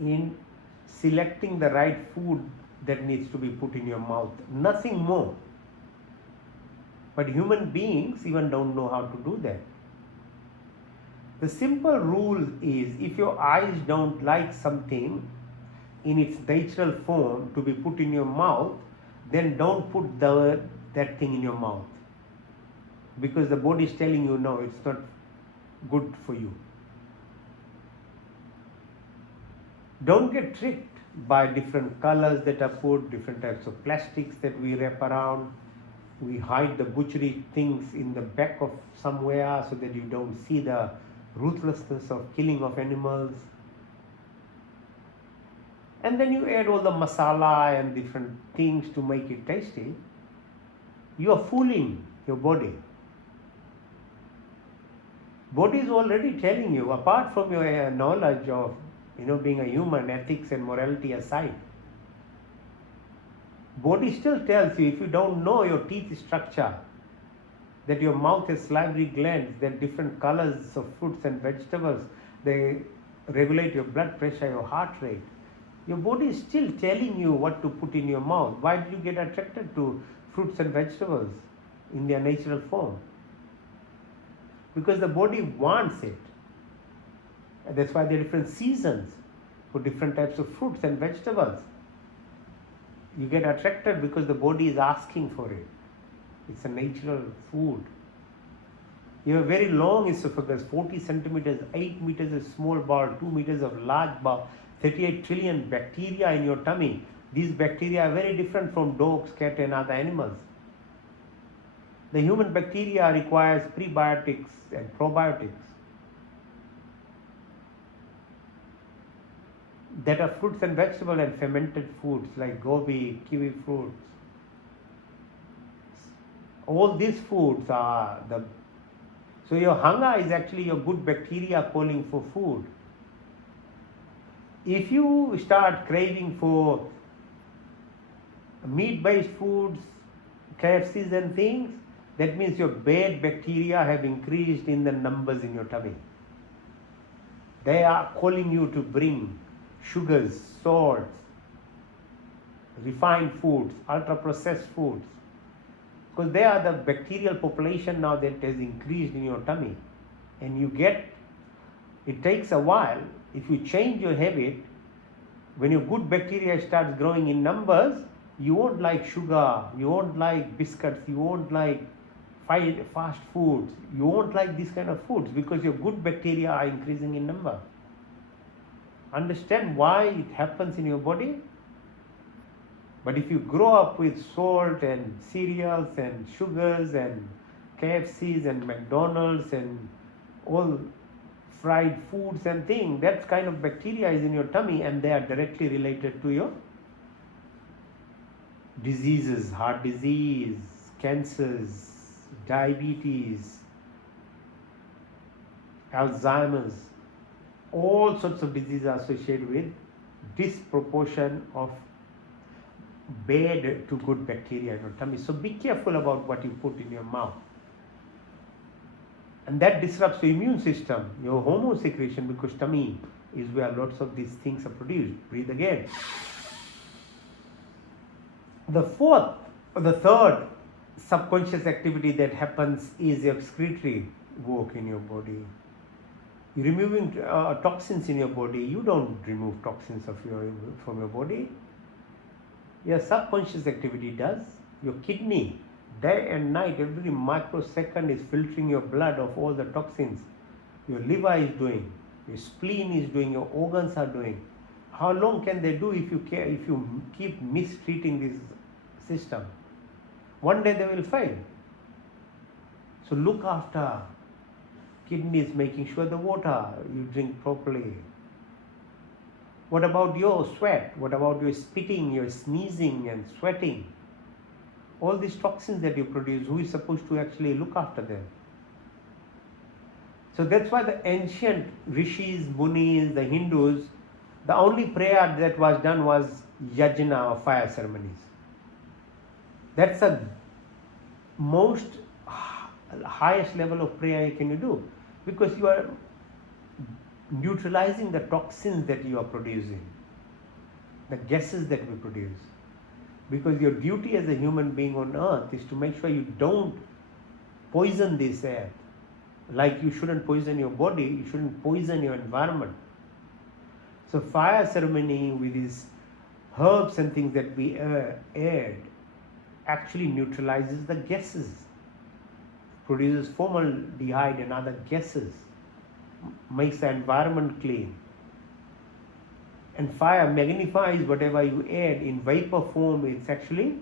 in selecting the right food that needs to be put in your mouth, nothing more. But human beings even don't know how to do that. The simple rule is, if your eyes don't like something in its natural form to be put in your mouth, then don't put that thing in your mouth, because the body is telling you no, it's not good for you. Don't get tricked by different colors that are put, different types of plastics that we wrap around. We hide the butchery things in the back of somewhere so that you don't see the ruthlessness of killing of animals. And then you add all the masala and different things to make it tasty. You are fooling your body. Body is already telling you, apart from your knowledge of being a human, ethics and morality aside, body still tells you, if you don't know your teeth structure, that your mouth has salivary glands, that different colors of fruits and vegetables, they regulate your blood pressure, your heart rate. Your body is still telling you what to put in your mouth. Why do you get attracted to fruits and vegetables in their natural form? Because the body wants it. And that's why there are different seasons for different types of fruits and vegetables. You get attracted because the body is asking for it. It's a natural food. You have a very long esophagus, 40 centimeters, 8 meters of small bowel, 2 meters of large bowel, 38 trillion bacteria in your tummy. These bacteria are very different from dogs, cat and other animals. The human bacteria requires prebiotics and probiotics that are fruits and vegetables and fermented foods like gobi, kiwi fruits. All these foods are so your hunger is actually your good bacteria calling for food. If you start craving for meat-based foods, KFCs and things, that means your bad bacteria have increased in the numbers in your tummy. They are calling you to bring sugars, salts, refined foods, ultra-processed foods, because they are the bacterial population now that has increased in your tummy. And it takes a while. If you change your habit, when your good bacteria starts growing in numbers, you won't like sugar, you won't like biscuits, you won't like fast foods, you won't like these kind of foods, because your good bacteria are increasing in number. Understand why it happens in your body? But if you grow up with salt and cereals and sugars and KFCs and McDonald's and all fried foods and things, that kind of bacteria is in your tummy, and they are directly related to your diseases, heart disease, cancers, diabetes, Alzheimer's, all sorts of diseases are associated with disproportion of bad to good bacteria in your tummy. So be careful about what you put in your mouth. And that disrupts the immune system, your hormone secretion, because tummy is where lots of these things are produced. Breathe again. The third subconscious activity that happens is your excretory work in your body. You're removing toxins in your body. You don't remove toxins from your body. Your subconscious activity does. Your kidney, day and night, every microsecond is filtering your blood of all the toxins. Your liver is doing, your spleen is doing, your organs are doing. How long can they do if you keep mistreating this system? One day they will fail. So look after kidneys, making sure the water you drink properly. What about your sweat? What about your spitting, your sneezing and sweating? All these toxins that you produce, who is supposed to actually look after them? So that's why the ancient rishis, munis, the Hindus, the only prayer that was done was yajna or fire ceremonies. That's the most highest level of prayer you can do, because you are neutralizing the toxins that you are producing, the gases that we produce. Because your duty as a human being on earth is to make sure you don't poison this air. Like you shouldn't poison your body, you shouldn't poison your environment. So fire ceremony with these herbs and things that we add actually neutralizes the gases, produces formaldehyde and other gases, makes the environment clean. And fire magnifies whatever you add in vapor form. It's actually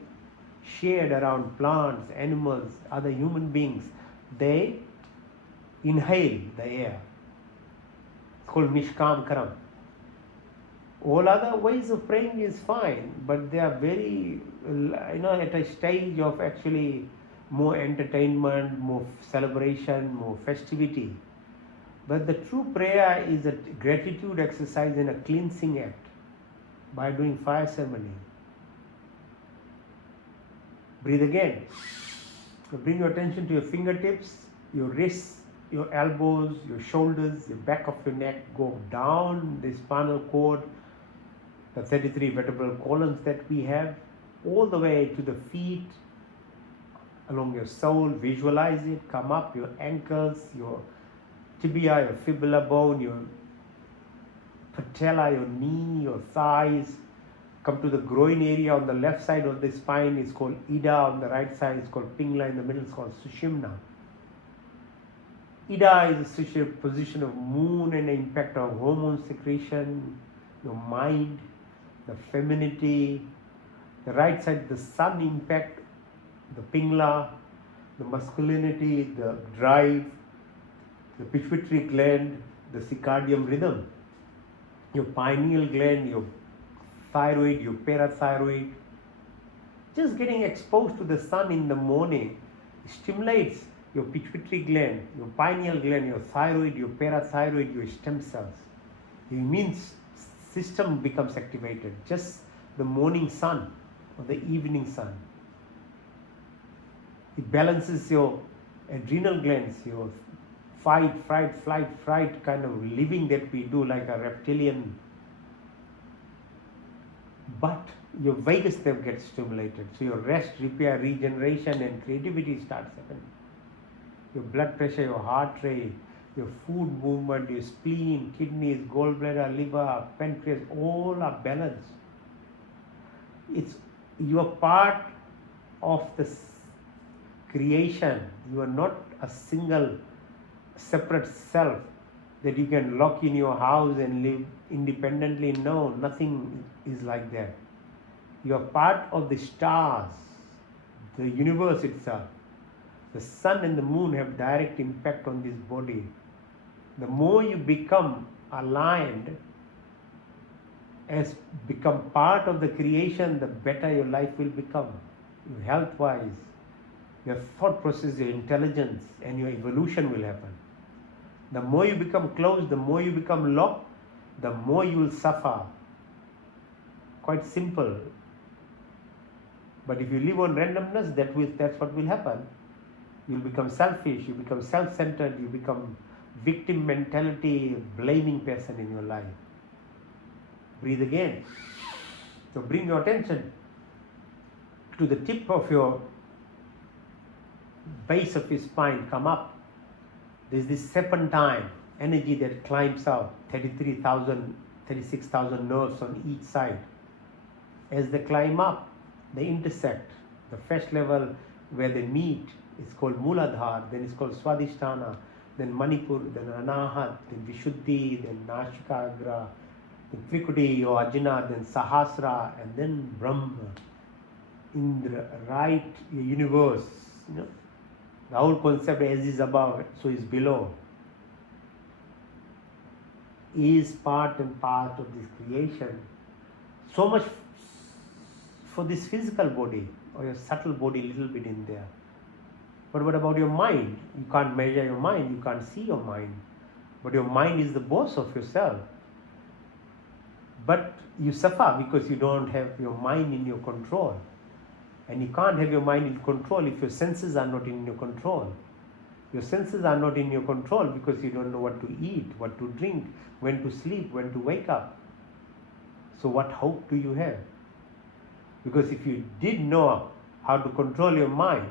shared around plants, animals, other human beings. They inhale the air. It's called Nishkam Karam. All other ways of praying is fine, but they are very, at a stage of actually more entertainment, more celebration, more festivity. But the true prayer is a gratitude exercise and a cleansing act by doing fire ceremony. Breathe again. So bring your attention to your fingertips, your wrists, your elbows, your shoulders, the back of your neck. Go down the spinal cord, the 33 vertebral columns that we have, all the way to the feet, along your soul. Visualize it. Come up your ankles, your tibia, your fibula bone, your patella, your knee, your thighs. Come to the groin area on the left side of the spine is called Ida, on the right side is called Pingla, in the middle is called Sushumna. Ida is a position of moon and the impact of hormone secretion, your mind, the femininity. The right side, the sun impact, the Pingla, the masculinity, the drive, the pituitary gland, the circadian rhythm, your pineal gland, your thyroid, your parathyroid. Just getting exposed to the sun in the morning stimulates your pituitary gland, your pineal gland, your thyroid, your parathyroid, your stem cells. Your immune system becomes activated. Just the morning sun or the evening sun. It balances your adrenal glands, your fight, flight kind of living that we do like a reptilian. But your vagus nerve gets stimulated. So your rest, repair, regeneration and creativity starts happening. Your blood pressure, your heart rate, your food movement, your spleen, kidneys, gallbladder, liver, pancreas, all are balanced. You are part of the creation. You are not a single separate self that you can lock in your house and live independently. No, nothing is like that. You are part of the stars, the universe itself. The sun and the moon have direct impact on this body. The more you become aligned as become part of the creation, the better your life will become. Your health-wise, your thought process, your intelligence and your evolution will happen. The more you become closed, the more you become locked, the more you will suffer. Quite simple. But if you live on randomness, that's what will happen. You'll become selfish, you become self-centered, you become victim mentality, blaming person in your life. Breathe again. So bring your attention to the tip of your base of your spine. Come up. There's this serpentine energy that climbs out, 33,000, 36,000 nerves on each side. As they climb up, they intersect. The first level where they meet is called Muladhara, then it's called Swadhisthana, then Manipur, then Anahat, then Vishuddhi, then Nashikagra, then Trikuti or Ajna, then Sahasra, and then Brahma. in the right universe. You know, the whole concept as is above, so is below, is part and part of this creation. So much for this physical body or your subtle body, little bit in there. But what about your mind? You can't measure your mind, you can't see your mind. But your mind is the boss of yourself. But you suffer because you don't have your mind in your control. And you can't have your mind in control if your senses are not in your control. Your senses are not in your control because you don't know what to eat, what to drink, when to sleep, when to wake up. So what hope do you have? Because if you did know how to control your mind,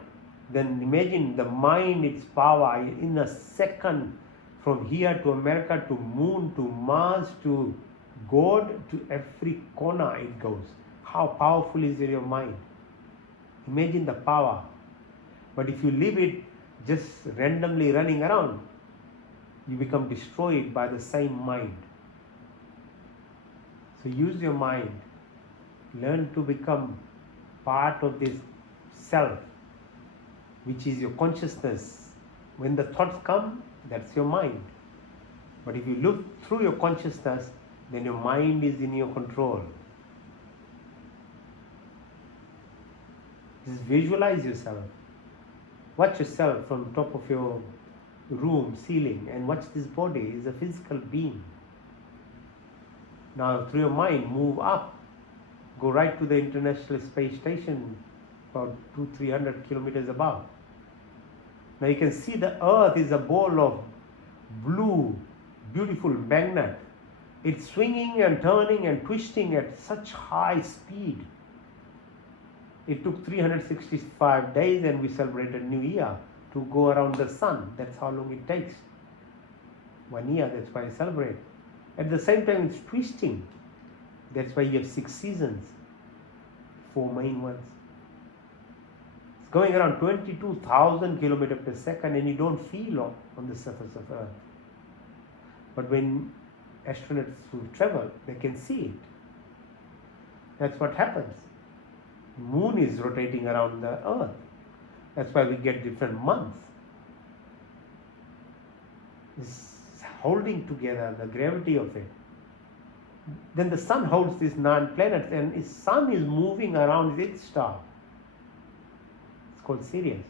then imagine the mind, its power in a second, from here to America, to moon, to Mars, to God, to every corner it goes. How powerful is your mind? Imagine the power. But if you leave it just randomly running around, you become destroyed by the same mind. So use your mind. Learn to become part of this self, which is your consciousness. When the thoughts come, that's your mind. But if you look through your consciousness, then your mind is in your control. Just visualize yourself. Watch yourself from top of your room ceiling and watch this body is a physical being. Now through your mind, move up. Go right to the International Space Station, about 200-300 kilometers above. Now you can see the Earth is a ball of blue, beautiful magnet. It's swinging and turning and twisting at such high speed. It took 365 days and we celebrated New Year to go around the sun. That's how long it takes. 1 year, that's why I celebrate. At the same time, it's twisting. That's why you have 6 seasons, 4 main ones. It's going around 22,000 kilometers per second and you don't feel on the surface of Earth. But when astronauts who travel, they can see it. That's what happens. The moon is rotating around the Earth. That's why we get different months. It's holding together the gravity of it. Then the sun holds these 9 planets and its sun is moving around its star. It's called Sirius.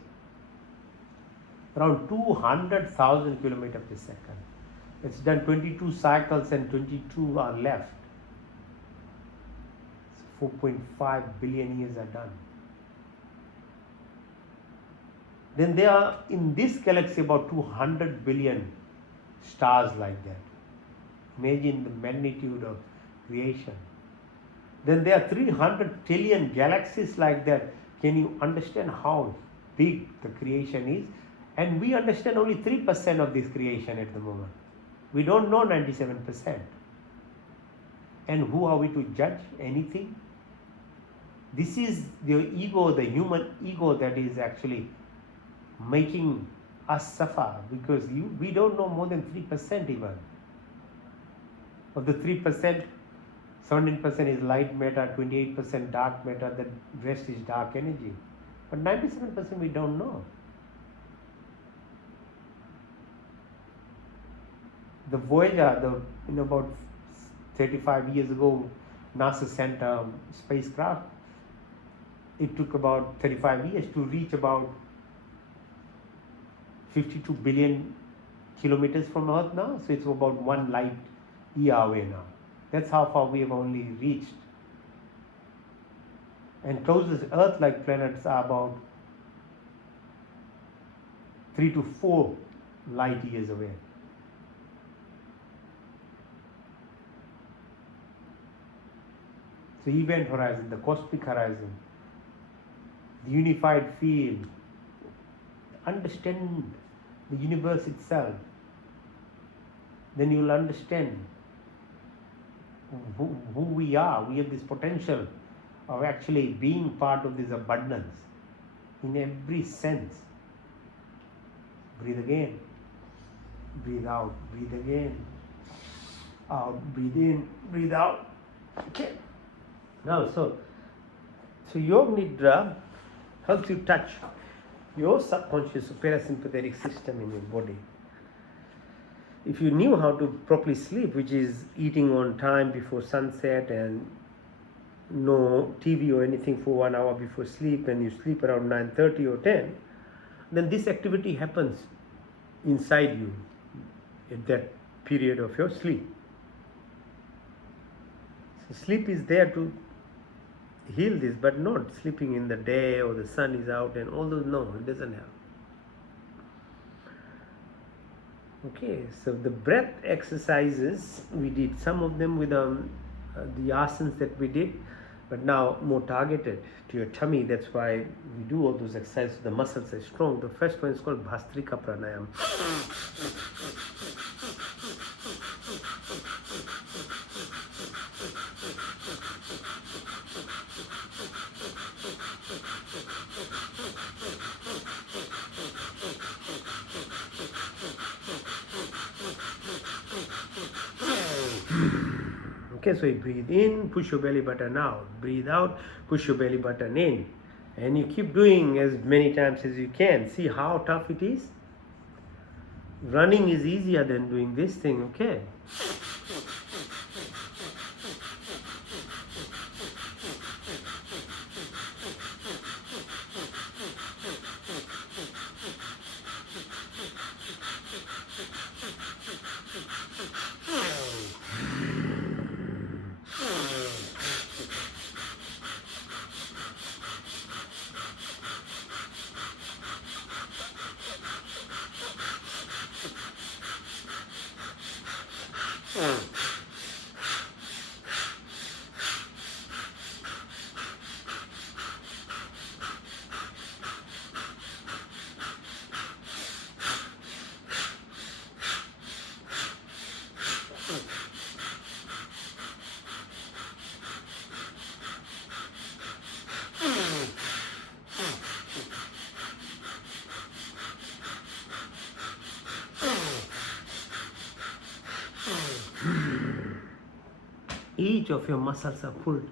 Around 200,000 kilometers per second. It's done 22 cycles and 22 are left. 4.5 billion years are done. Then there are in this galaxy about 200 billion stars like that. Imagine the magnitude of creation. Then there are 300 trillion galaxies like that. Can you understand how big the creation is? And we understand only 3% of this creation at the moment. We don't know 97%. And who are we to judge anything? This is the ego, the human ego, that is actually making us suffer, because we don't know more than 3% even. Of the 3%, 17% is light matter, 28% dark matter, the rest is dark energy. But 97% we don't know. The Voyager, about 35 years ago, NASA sent a spacecraft. It took about 35 years to reach about 52 billion kilometers from Earth now. So it's about 1 light year away now. That's how far we have only reached. And closest Earth-like planets are about 3 to 4 light years away. So event horizon, the cosmic horizon, the unified field, understand the universe itself, then you will understand who we are. We have this potential of actually being part of this abundance in every sense. Breathe again, breathe out, breathe again, out, breathe in, breathe out. Okay. Now, so So Yog Nidra helps you touch your subconscious or parasympathetic system in your body. If you knew how to properly sleep, which is eating on time before sunset and no TV or anything for 1 hour before sleep, and you sleep around 9:30 or 10, then this activity happens inside you at that period of your sleep. So sleep is there to heal this, but not sleeping in the day or the sun is out and all those. No, it doesn't help. Okay, so the breath exercises, we did some of them with the asanas that we did, but now more targeted to your tummy. That's why we do all those exercises. The muscles are strong. The first one is called Bhastrika Pranayam. Okay, so you breathe in, push your belly button out. Breathe out, push your belly button in. And you keep doing as many times as you can. See how tough it is? Running is easier than doing this thing, okay? Each of your muscles are pulled.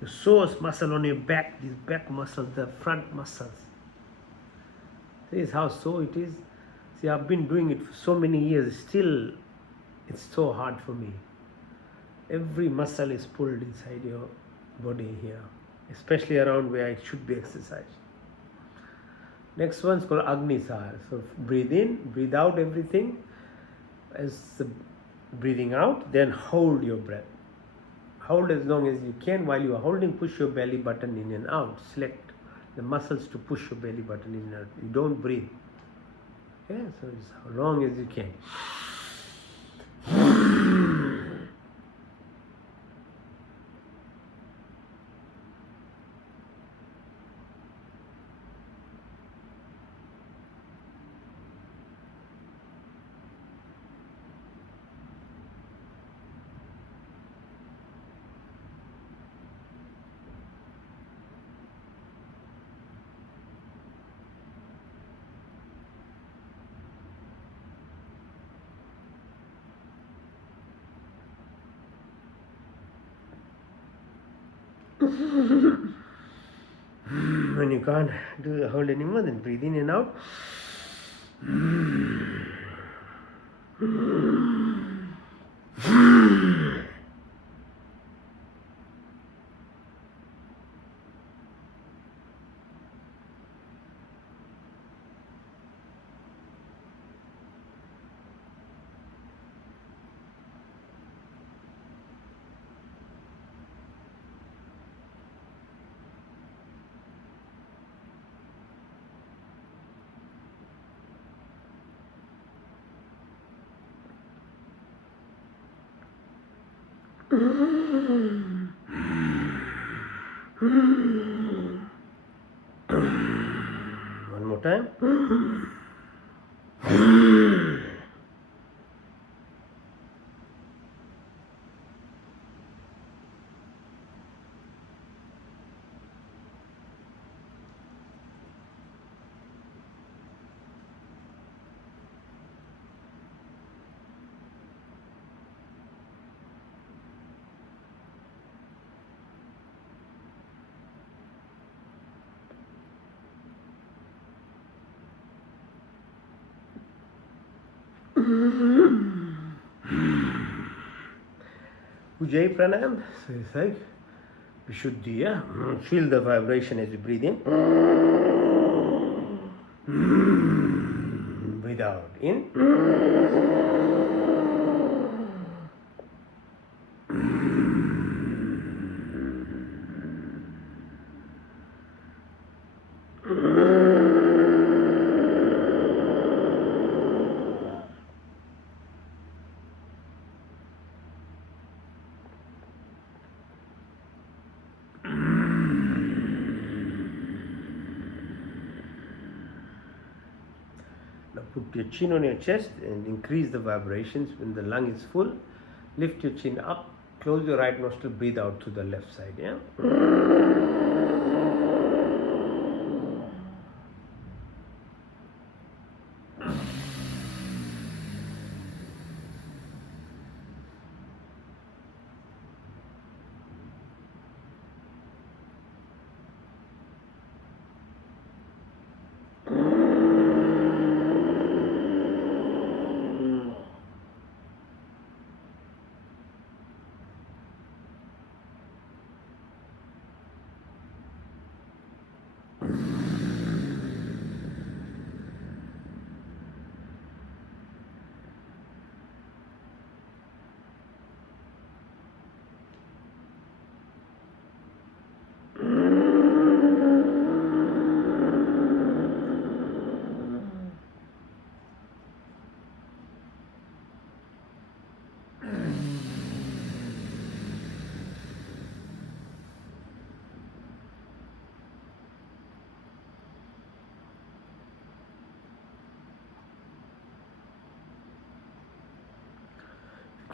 Your psoas muscle on your back, these back muscles, the front muscles. This is how so it is. See, I've been doing it for so many years, still it's so hard for me. Every muscle is pulled inside your body here, especially around where it should be exercised. Next one's called Agnisar. So breathe in, breathe out everything. As the breathing out, then hold your breath. Hold as long as you can. While you are holding, push your belly button in and out. Select the muscles to push your belly button in and out. You don't breathe. Okay, so it's how long as you can. When you can't hold anymore, then breathe in and out. One more time. Ujjayi Pranayam. So it's like Vishuddhiya. Feel the vibration as you breathe in. Breathe out. In. Now put your chin on your chest and increase the vibrations. When the lung is full, lift your chin up, close your right nostril, breathe out to the left side. Yeah.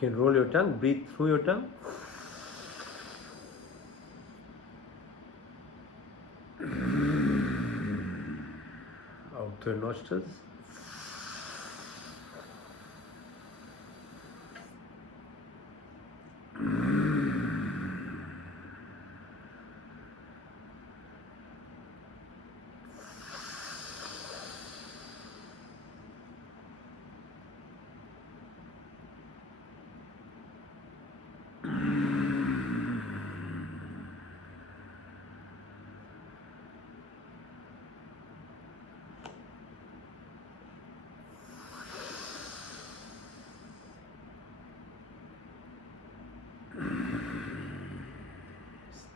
You can roll your tongue, breathe through your tongue. Out through your nostrils.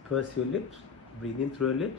Purse your lips, breathe in through your lips.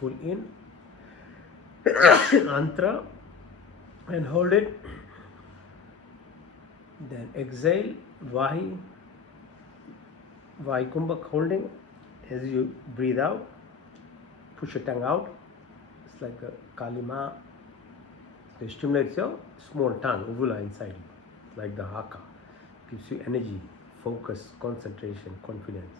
Full in, antra, and hold it. Then exhale, Vahi, Kumbhak holding. As you breathe out, push your tongue out. It's like a Kalima. So it stimulates your small tongue, uvula inside you, like the haka. Gives you energy, focus, concentration, confidence.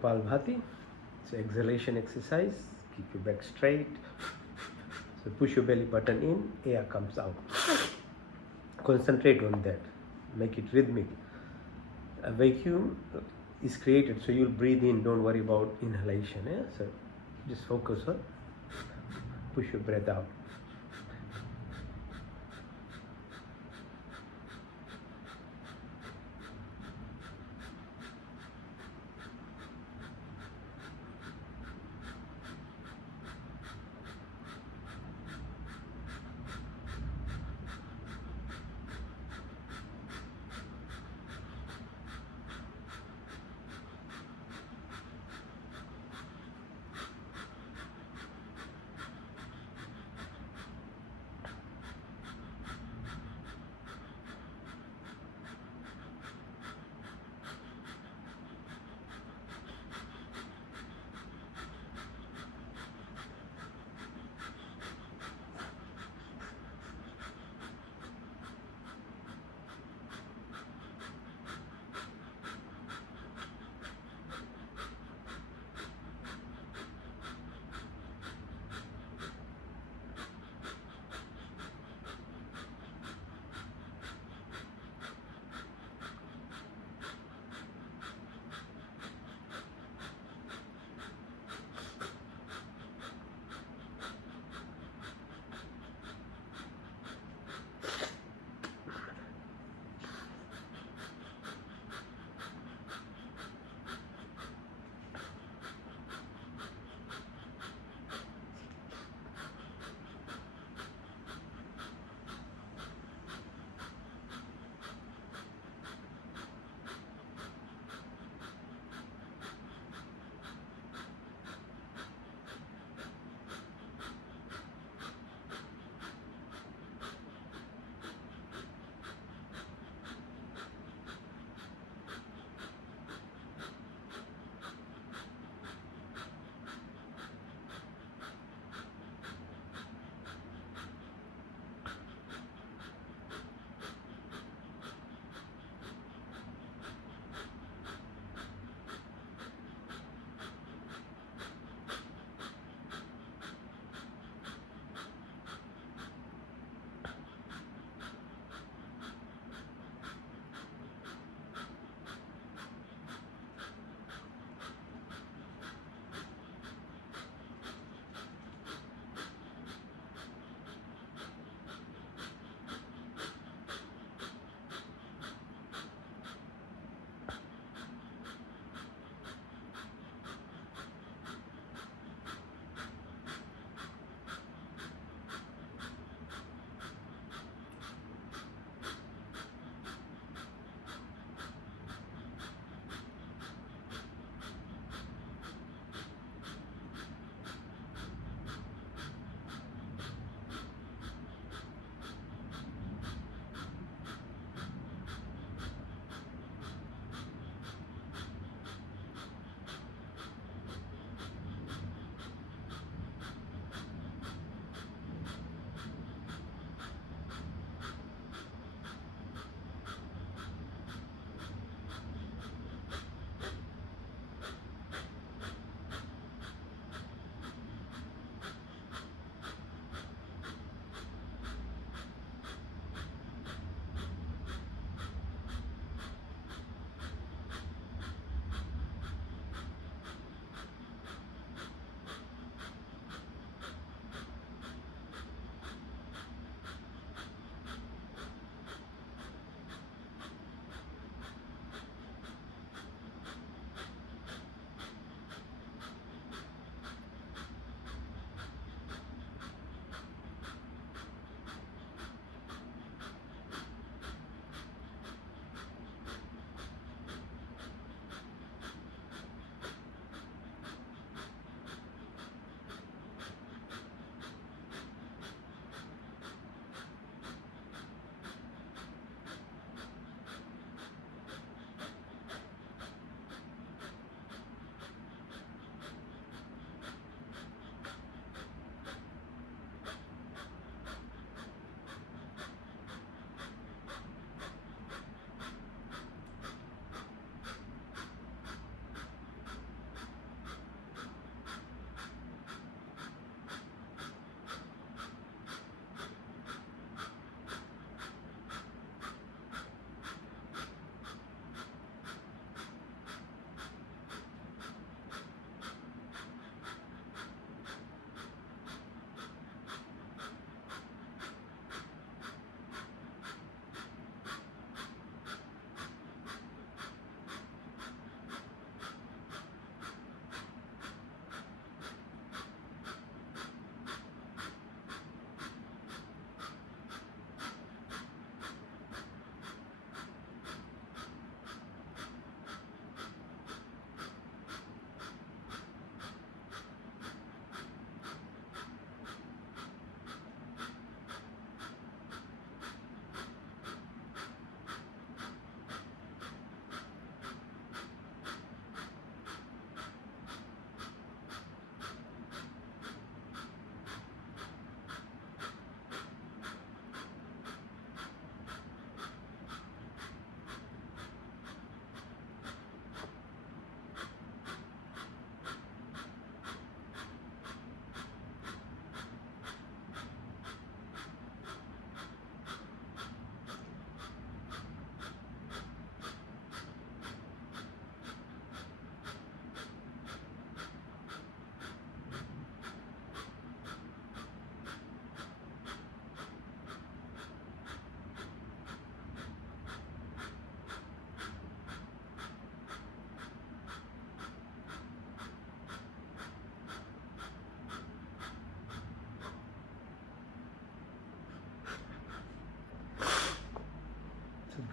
Kapalbhati. So exhalation exercise, keep your back straight. So push your belly button in, air comes out. Concentrate on that, make it rhythmic. A vacuum is created, so you'll breathe in, don't worry about inhalation. So just focus on push your breath out.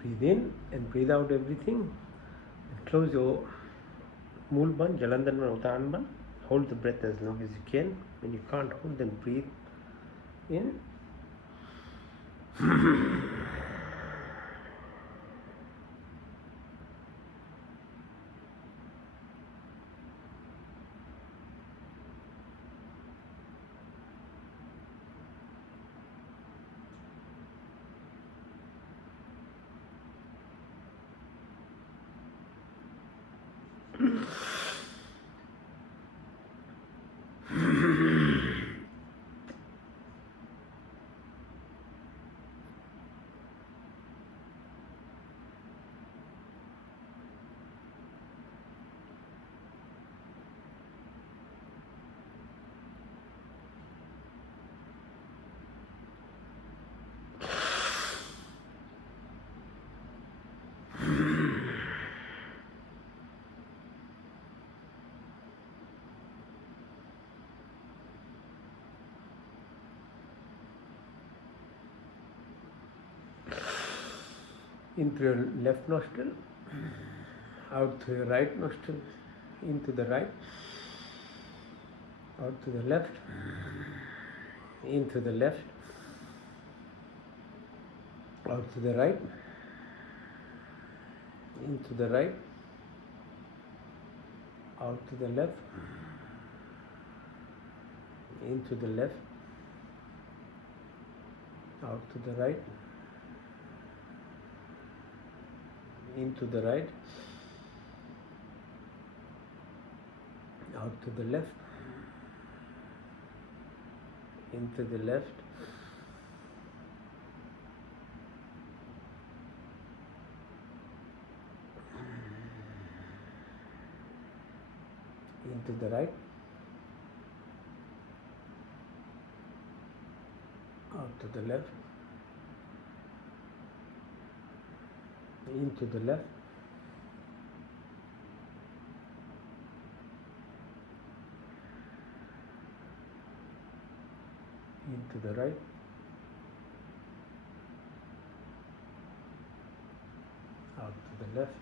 Breathe in and breathe out everything. And close your Mool Bandh, Jalandhar Bandh, Udan Bandh. Hold the breath as long as you can. When you can't hold, then breathe in. In through your left nostril, out through your right nostril, into the right, out to the left, into the left, out to the right, into the right, out to the left, into the left, out to the right, into the right, out to the left, into the left, into the right, out to the left, into the left, into the right, out to the left,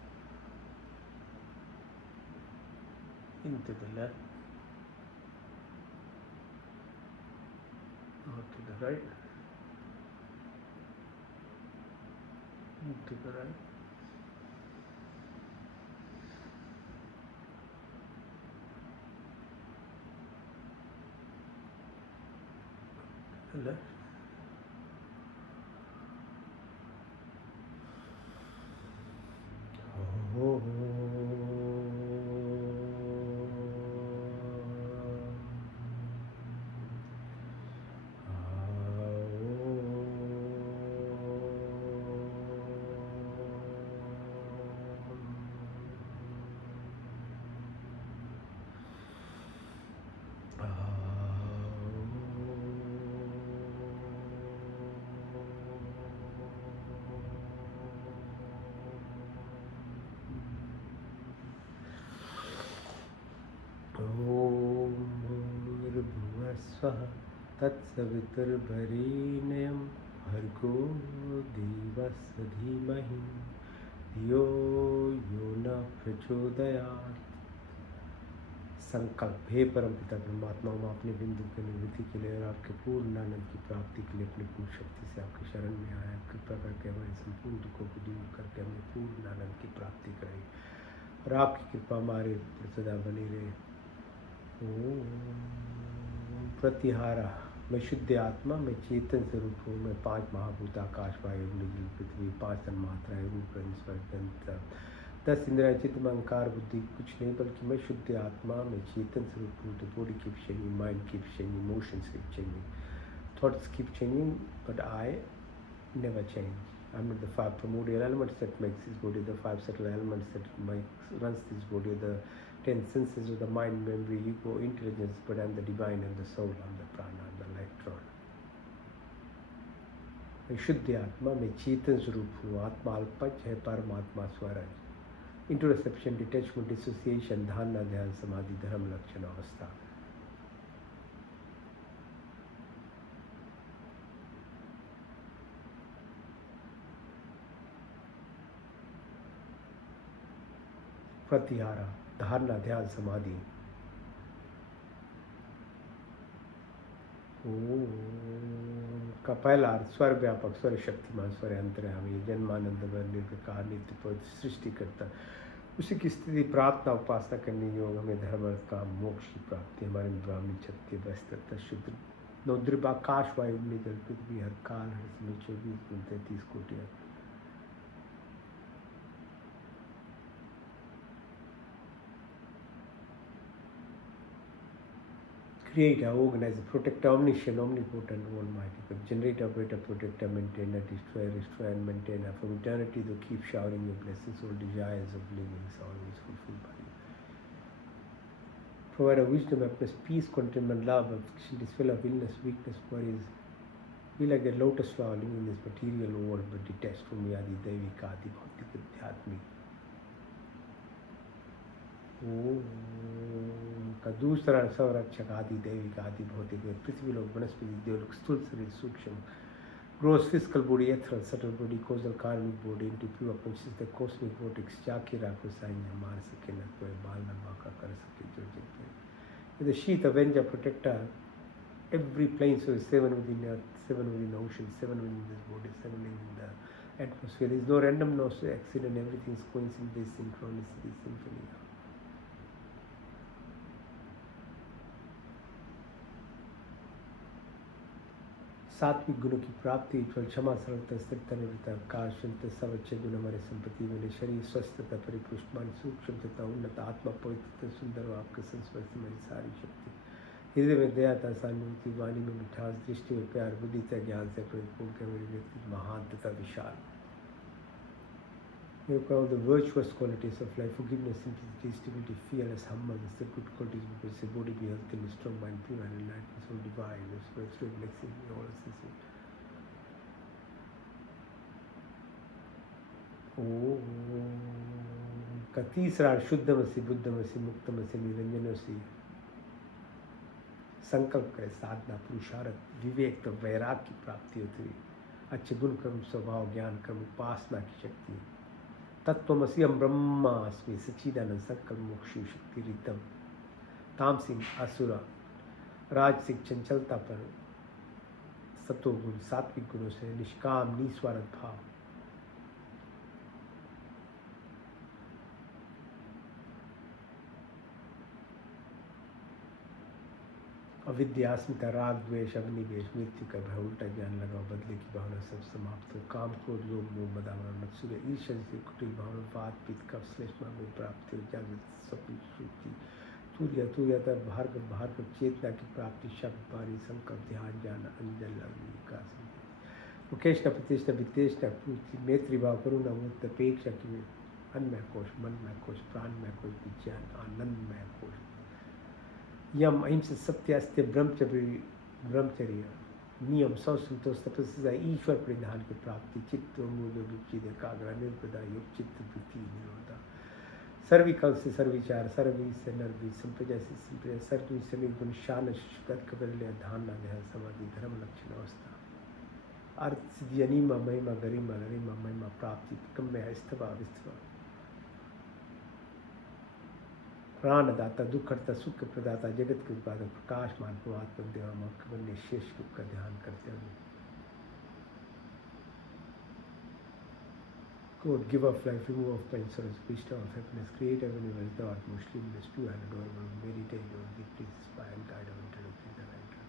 into the left, out to the right, into the right, the left, oh. स्वः तत्सवितुर्वरेण्यं भर्गो देवस्य धीमहि धियो यो न प्रचोदयात्। संकल्प। हे परमपिता परमात्मा, हम अपने बिंदु की निवृत्ति के लिए और आपके पूर्ण आनंद की प्राप्ति के लिए अपनी पूर्ण शक्ति से आपकी शरण में आए। कृपा करके हमारे संपूर्ण दुखों को दूर करके हमें पूर्ण आनंद की प्राप्ति कराई और आपकी कृपा हमारे ऊपर सदा बनी रहे। ओम प्रतिहारा। मैं शुद्ध आत्मा, मैं चेतन स्वरूप हूँ। मैं 5 महाभूत आकाश, वायु, अग्नि, जल, पृथ्वी, 5 तन्मात्राएं, रूप, रंग, स्पर्श, गंध, 10 इंद्रियाँ, चित्त, अहंकार, बुद्धि कुछ नहीं, बल्कि मैं शुद्ध आत्मा, मैं चेतन स्वरूप हूँ। The body keeps changing, mind keeps changing, emotions keep changing, thoughts keep changing, but I never change. I'm not the 5 primordial elements that makes this body, the 5 subtle elements that runs this body, the 10 senses of the mind, memory, ego, intelligence, but I'm the divine and the soul, I'm the prana, I'm the electron. मैं शुद्ध आत्मा, मैं चेतन स्वरूप हूँ। आत्मा अल्पज है, परमात्मा Swaraj. इंट्रोसेप्शन, detachment, dissociation, धारणा, ध्यान, समाधि, धर्म, लक्षण, अवस्था। प्रत्याहार, धारणा, ध्यान, समाधि। ओम का पहला अर्थ स्वर व्यापक, स्वर शक्तिमान, स्वर अंतर्यामी, जन्मानंद, निर्विकार, नित्य पवित्र, सृष्टिकर्ता। उसी की स्थिति, प्रार्थना, उपासना करने योग हमें धर्म, अर्थ, काम, मोक्ष की प्राप्ति। हमारे ब्राह्मणी, क्षत्रिय, वैश्य, शुद्र, नौद्रिप, आकाश, वायु, निगल, पृथ्वी, हर काल, हर समय, 24 कोटि। Creator, organizer, protector, omniscient, omnipotent, almighty, the generator, operator, protector, maintainer, destroyer and maintainer. From eternity, to keep showering your blessings, all desires of living is always fulfilled by you. Provide a wisdom, happiness, peace, contentment, love, affliction, dispel of illness, weakness, worries. Be like a lotus flower living in this material world, but detached from Yadi, Devika, Adi, Bhautika, Adhyatmik. ओम का दूसरा संरक्षक, आदि दैविक, आदि भौतिक, पृथ्वी लोक, वनस्पति, देवलोक, स्थूल शरीर, सूक्ष्म, gross physical body, ethereal, subtle body, causal karmic body, into pure consciousness, the cosmic vortex, जाके राखो साइया, मार सके न कोई, बाल न बांका कर सके जो जितने। The sheath, avenger, protector, every plane, so 7 within earth, 7 within the ocean, 7 within this body, 7 within the atmosphere. There is no random, no accident, everything is coincidence, synchronicity, symphony. सात्विक गुणों की प्राप्ति, क्षमा, सरलता, स्थिरता, निवृत्ता, काशंत, सब अच्छे गुण हमारे संपत्ति में। शरीर स्वस्थता, परिपुष्टमान, सूक्ष्म तथा उन्नत, आत्मा पवित्र, सुंदर, आपके संस्पर्श से मेरी सारी शक्ति। हृदय में दया था, सहानुभूति, वाणी में मिठास, दृष्टि में प्यार, बुद्धि से ज्ञान से परिपूर्ण, मेरी व्यक्ति महान तथा विशाल। You have all the virtuous qualities of life: forgiveness, simplicity, stability, fearless, humbleness, the good qualities because the body be healthy, strong, mind pure, and enlightened, so divine, spiritual blessing, all associated. ओम का तीसरा शुद्धमसी, बुद्धमसी, मुक्तमसी, निरंजनमसी। संकल्प करे, साधना, पुरुषार्थ, विवेक तो वैराग की प्राप्ति होती है। अच्छे गुण, कर्म, स्वभाव, ज्ञान, कर्म, उपासना की शक्ति। तत्वमसि अहं ब्रह्मास्मि, सच्चिदानंद, सकल मोक्ष शक्ति रितम। तामसिक, असुर, राजसिक, चंचलता पर, सतोगुण, सात्विक गुणों से निष्काम, निस्वार्थ भाव। अविद्या, अस्मिता, राग, द्वेष, अग्निवेश, मृत्यु का भय, उल्टा ज्ञान लगाओ, बदले की भावना सब समाप्त हो। काम, क्रोध, लोभ, मोह, मद, आवर, मत्सर्य, ईर्ष्या से कुटिल भावना, वात, पित्त, कफ, श्लेष्मा में प्राप्ति हो। जागृत, स्वप्न, सुषुप्ति, तुर्य भार्गव, चेतना की प्राप्ति, शब्द, वाणी, संकल्प, ध्यान, ज्ञान, अंजल, विकास, मुकेशना, प्रतिष्ठा, वितेष्टा, पूर्ति, मैत्री भाव, करुणा, मुक्त, अपेक्षा की, अन्नमय कोश, मनमय कोश, प्राणमय कोश, विज्ञान, आनंदमय कोश। यम, अहिंसा, सत्य, अस्त्य, ब्रह्मचर्य, नियम, संतोष, तपस्या, ईश्वर परिधान की प्राप्ति, चित्त, मूल, विचित, एकाग्र, निर्प्रदा, योग, चित्त, वृत्ति, निरोधा, सर्विकल से सर्विचार, सर्वी से नर्वी, संप्रजा से संप्रजा, सर्वी से निर्गुण, शान, कबल्य, धारणा, ध्यान, समाधि, धर्म, लक्षण, अवस्था, अर्थ, सिद्धि, अनिमा, महिमा, गरिमा, लरिमा, महिमा, प्राप्ति, कम्य, स्तवा, विस्तवा, प्राणदाता, दुखहर्ता, सुख प्रदाता, जगत के उत्पादक, प्रकाशमान, परमात्मा, देवात्मा, शेष रूप का ध्यान करते हुए। God, give of life, remove of pain, sorrows, bestow of happiness, create a universe, thou art most luminous, pure and adorable, meditate on thee, please inspire and guide our intellectual director.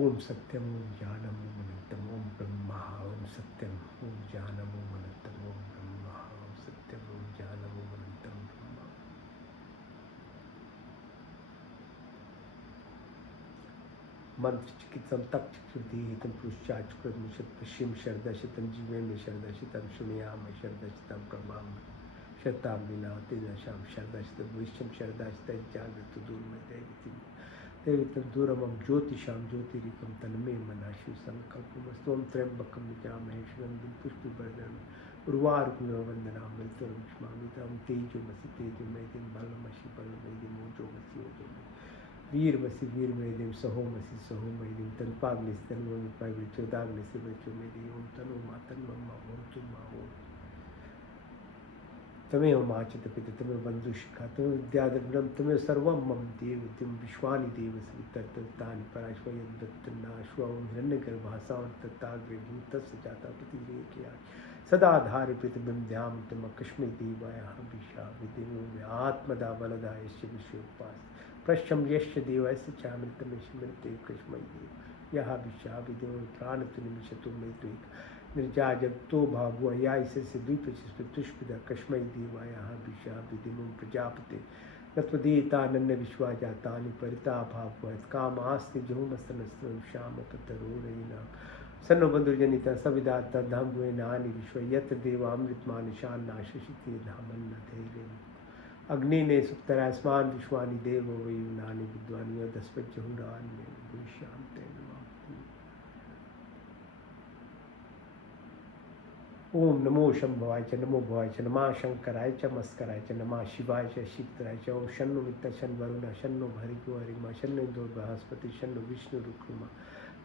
Om Satyam, Om Jnanam, Om Anantam, Om Brahma, Om Satyam, Om Jnanam, Om Anantam, Om Brahma, Om Satyam, Om Jnanam, Om Anantam, Brahma। मंत्र चिकित्सम तक चक्षुर्धि हितम पुरुषाच मुशत पश्चिम शरदा शतम जीवे में शरदा शतम सुनियाम शरदा शतम प्रमाम शताम बिना तेजा शाम शरदा शतम विश्वम शरदा शत जागृत दूर में दैवितम दूरमम ज्योतिषाम ज्योतिरिकम तन्मे मनाशु संकल्पमस्तुम त्र्यंबकम यजामहे सुगंधिं पुष्पवर्धनम् उर्वारुकमिव वन्दनामि मृत्युर्मुक्षमामि तम तेजोमसि तेजोमयिं बलमसि बलमयिं ओजोमसि ओजोमयि वीरमसि वीरमयिं सहोमसि सहोमयिं तन्पाग्निस्ति तन्मयि चोदाग्निस्ति वचोमयि ओम तनो मा तन्मम मा ओम तुम मा ओम। तमेव माचित पिता तमेव बंधुशिखा तमेव विद्याधर्म तमेव सर्वं मम देव तिम विश्वानि देव सवितर्तानि पराश्वयदत्तनाश्वं हिरण्यगर्भासावन्तताग्रे भूतस्य जाता प्रतिरेकया सदा धारे प्रतिबिंध्याम तम कश्मी देवाया विशा विदेवो में आत्मदा बलदा यश्च विश्वोपास प्रश्यम यश्च देवस्य चामृतमेशमृते कश्मय देव यह विशा विदेव प्राण तुनिमिषतु में त्विक निर्जा जब तो भावुआ या इसे से द्वीपचिष्पिदा कश्मय देवाया विशा विदेव प्रजापते तत्वदीतानन्य विश्वा जातानि परिता भावुआ काम आस्ति जोमस्तनस्त्रम श्याम ततरोरयिना सन्नो बंधुर्जनिता सविदाता धाम गुए नानी विश्व यत्र देवामृतमान निशान नाशशिति धामन्न धैर्य अग्नि ने सुप्तरास्मान विश्वानि देवो वयुनानि विद्वानि दस्पज्जहुरान में भूष्याम ते ओम नमो शंभवाय च नमो भवाय च नमः शंकराय च मस्कराय च नमः शिवाय च शिवतराय च ओम शन्नो मित्त शन वरुण शन्नो भरिगो हरिमा शन्नो इंद्रो बृहस्पति शन्नो विष्णु रुक्मा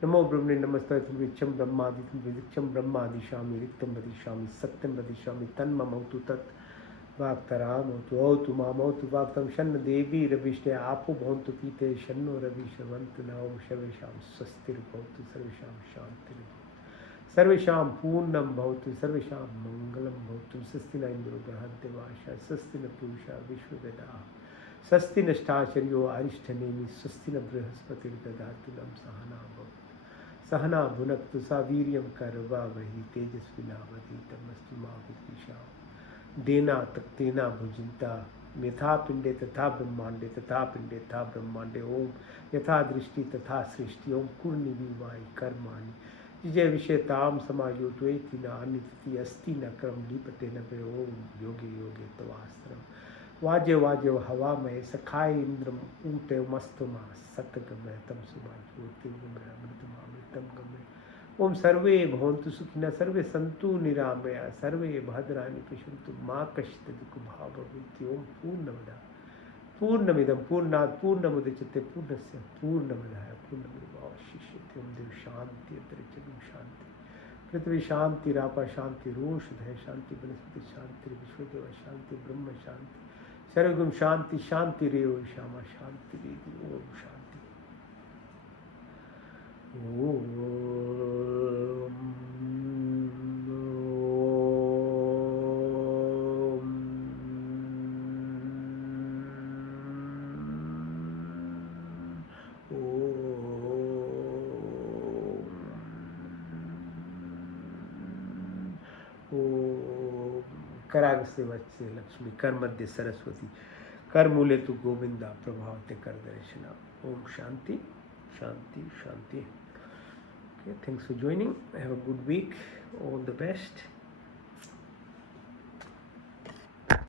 नमो ब्रह्मणे नमस्ते विच्छम ब्रह्मादित्यं विदिक्षम ब्रह्मादिशामि रिक्तं वदिष्यामि सत्यं वदिष्यामि तन्ममौतु तत् वाक्तरामौतु औतु मामौतु वाक्तं शन्न देवी रविष्टे आपो भवन्तु पीते शन्नो रवि शवन्तु न ओम सर्वेषां स्वस्तिर्भवतु सर्वेषां शान्तिर्भवतु सर्वेषां पूर्णं भवतु सर्वेषां मङ्गलं भवतु स्वस्ति न इन्द्रो बृहद्देवाशा स्वस्ति न पूषा विश्ववेदाः स्वस्ति नष्टाचर्यो अरिष्ठनेमि स्वस्ति न बृहस्पतिर्ददातु नं सहना भवतु सहना भुनक्तु सा वीर्यं करवावहि तेजस्विनावधीतमस्तु मा विद्विषावः देना तक्तेना भुजिन्ता यथा पिंडे तथा ब्रह्मांडे तथा पिंडे तथा ब्रह्मांडे ओम यथा दृष्टि तथा सृष्टि ओम कुर्निविवाहि कर्माणि जिजय विषयताम समायोत्वेति न अनिति अस्ति न क्रम लीपते न पे ओम योगे योगे तवास्त्रम वाज्य वाज्य हवा में सखाय इंद्रम ऊटे मस्तमा सतगमय तम सुमा ज्योतिर्गमय अमृतमामृतम गमय ओम सर्वे भवन्तु सुखिनः सर्वे सन्तु निरामया सर्वे भद्राणि पश्यन्तु मा कश्चित् दुःखभाग्भवेत् ओम पूर्णमिदं पूर्णात् पूर्णमुदच्यते पूर्णस्य पूर्णमादाय पूर्णमेवावशिष्यते ओम देव शांति अंतरिक्षं शांति पृथ्वी शांति रापा शांति रोषधय शांति वनस्पति शांति विश्वदेव शांति ब्रह्म शांति सर्वगुण शांति शांति रेव श्यामा शांति रेति ओम शांति ओम कराग से वत्से लक्ष्मी कर मध्य सरस्वती कर मूले तु गोविंदा प्रभावते कर दर्शना ओम शांति शांति शांति. Okay, thanks for joining. Have a good week. All the best.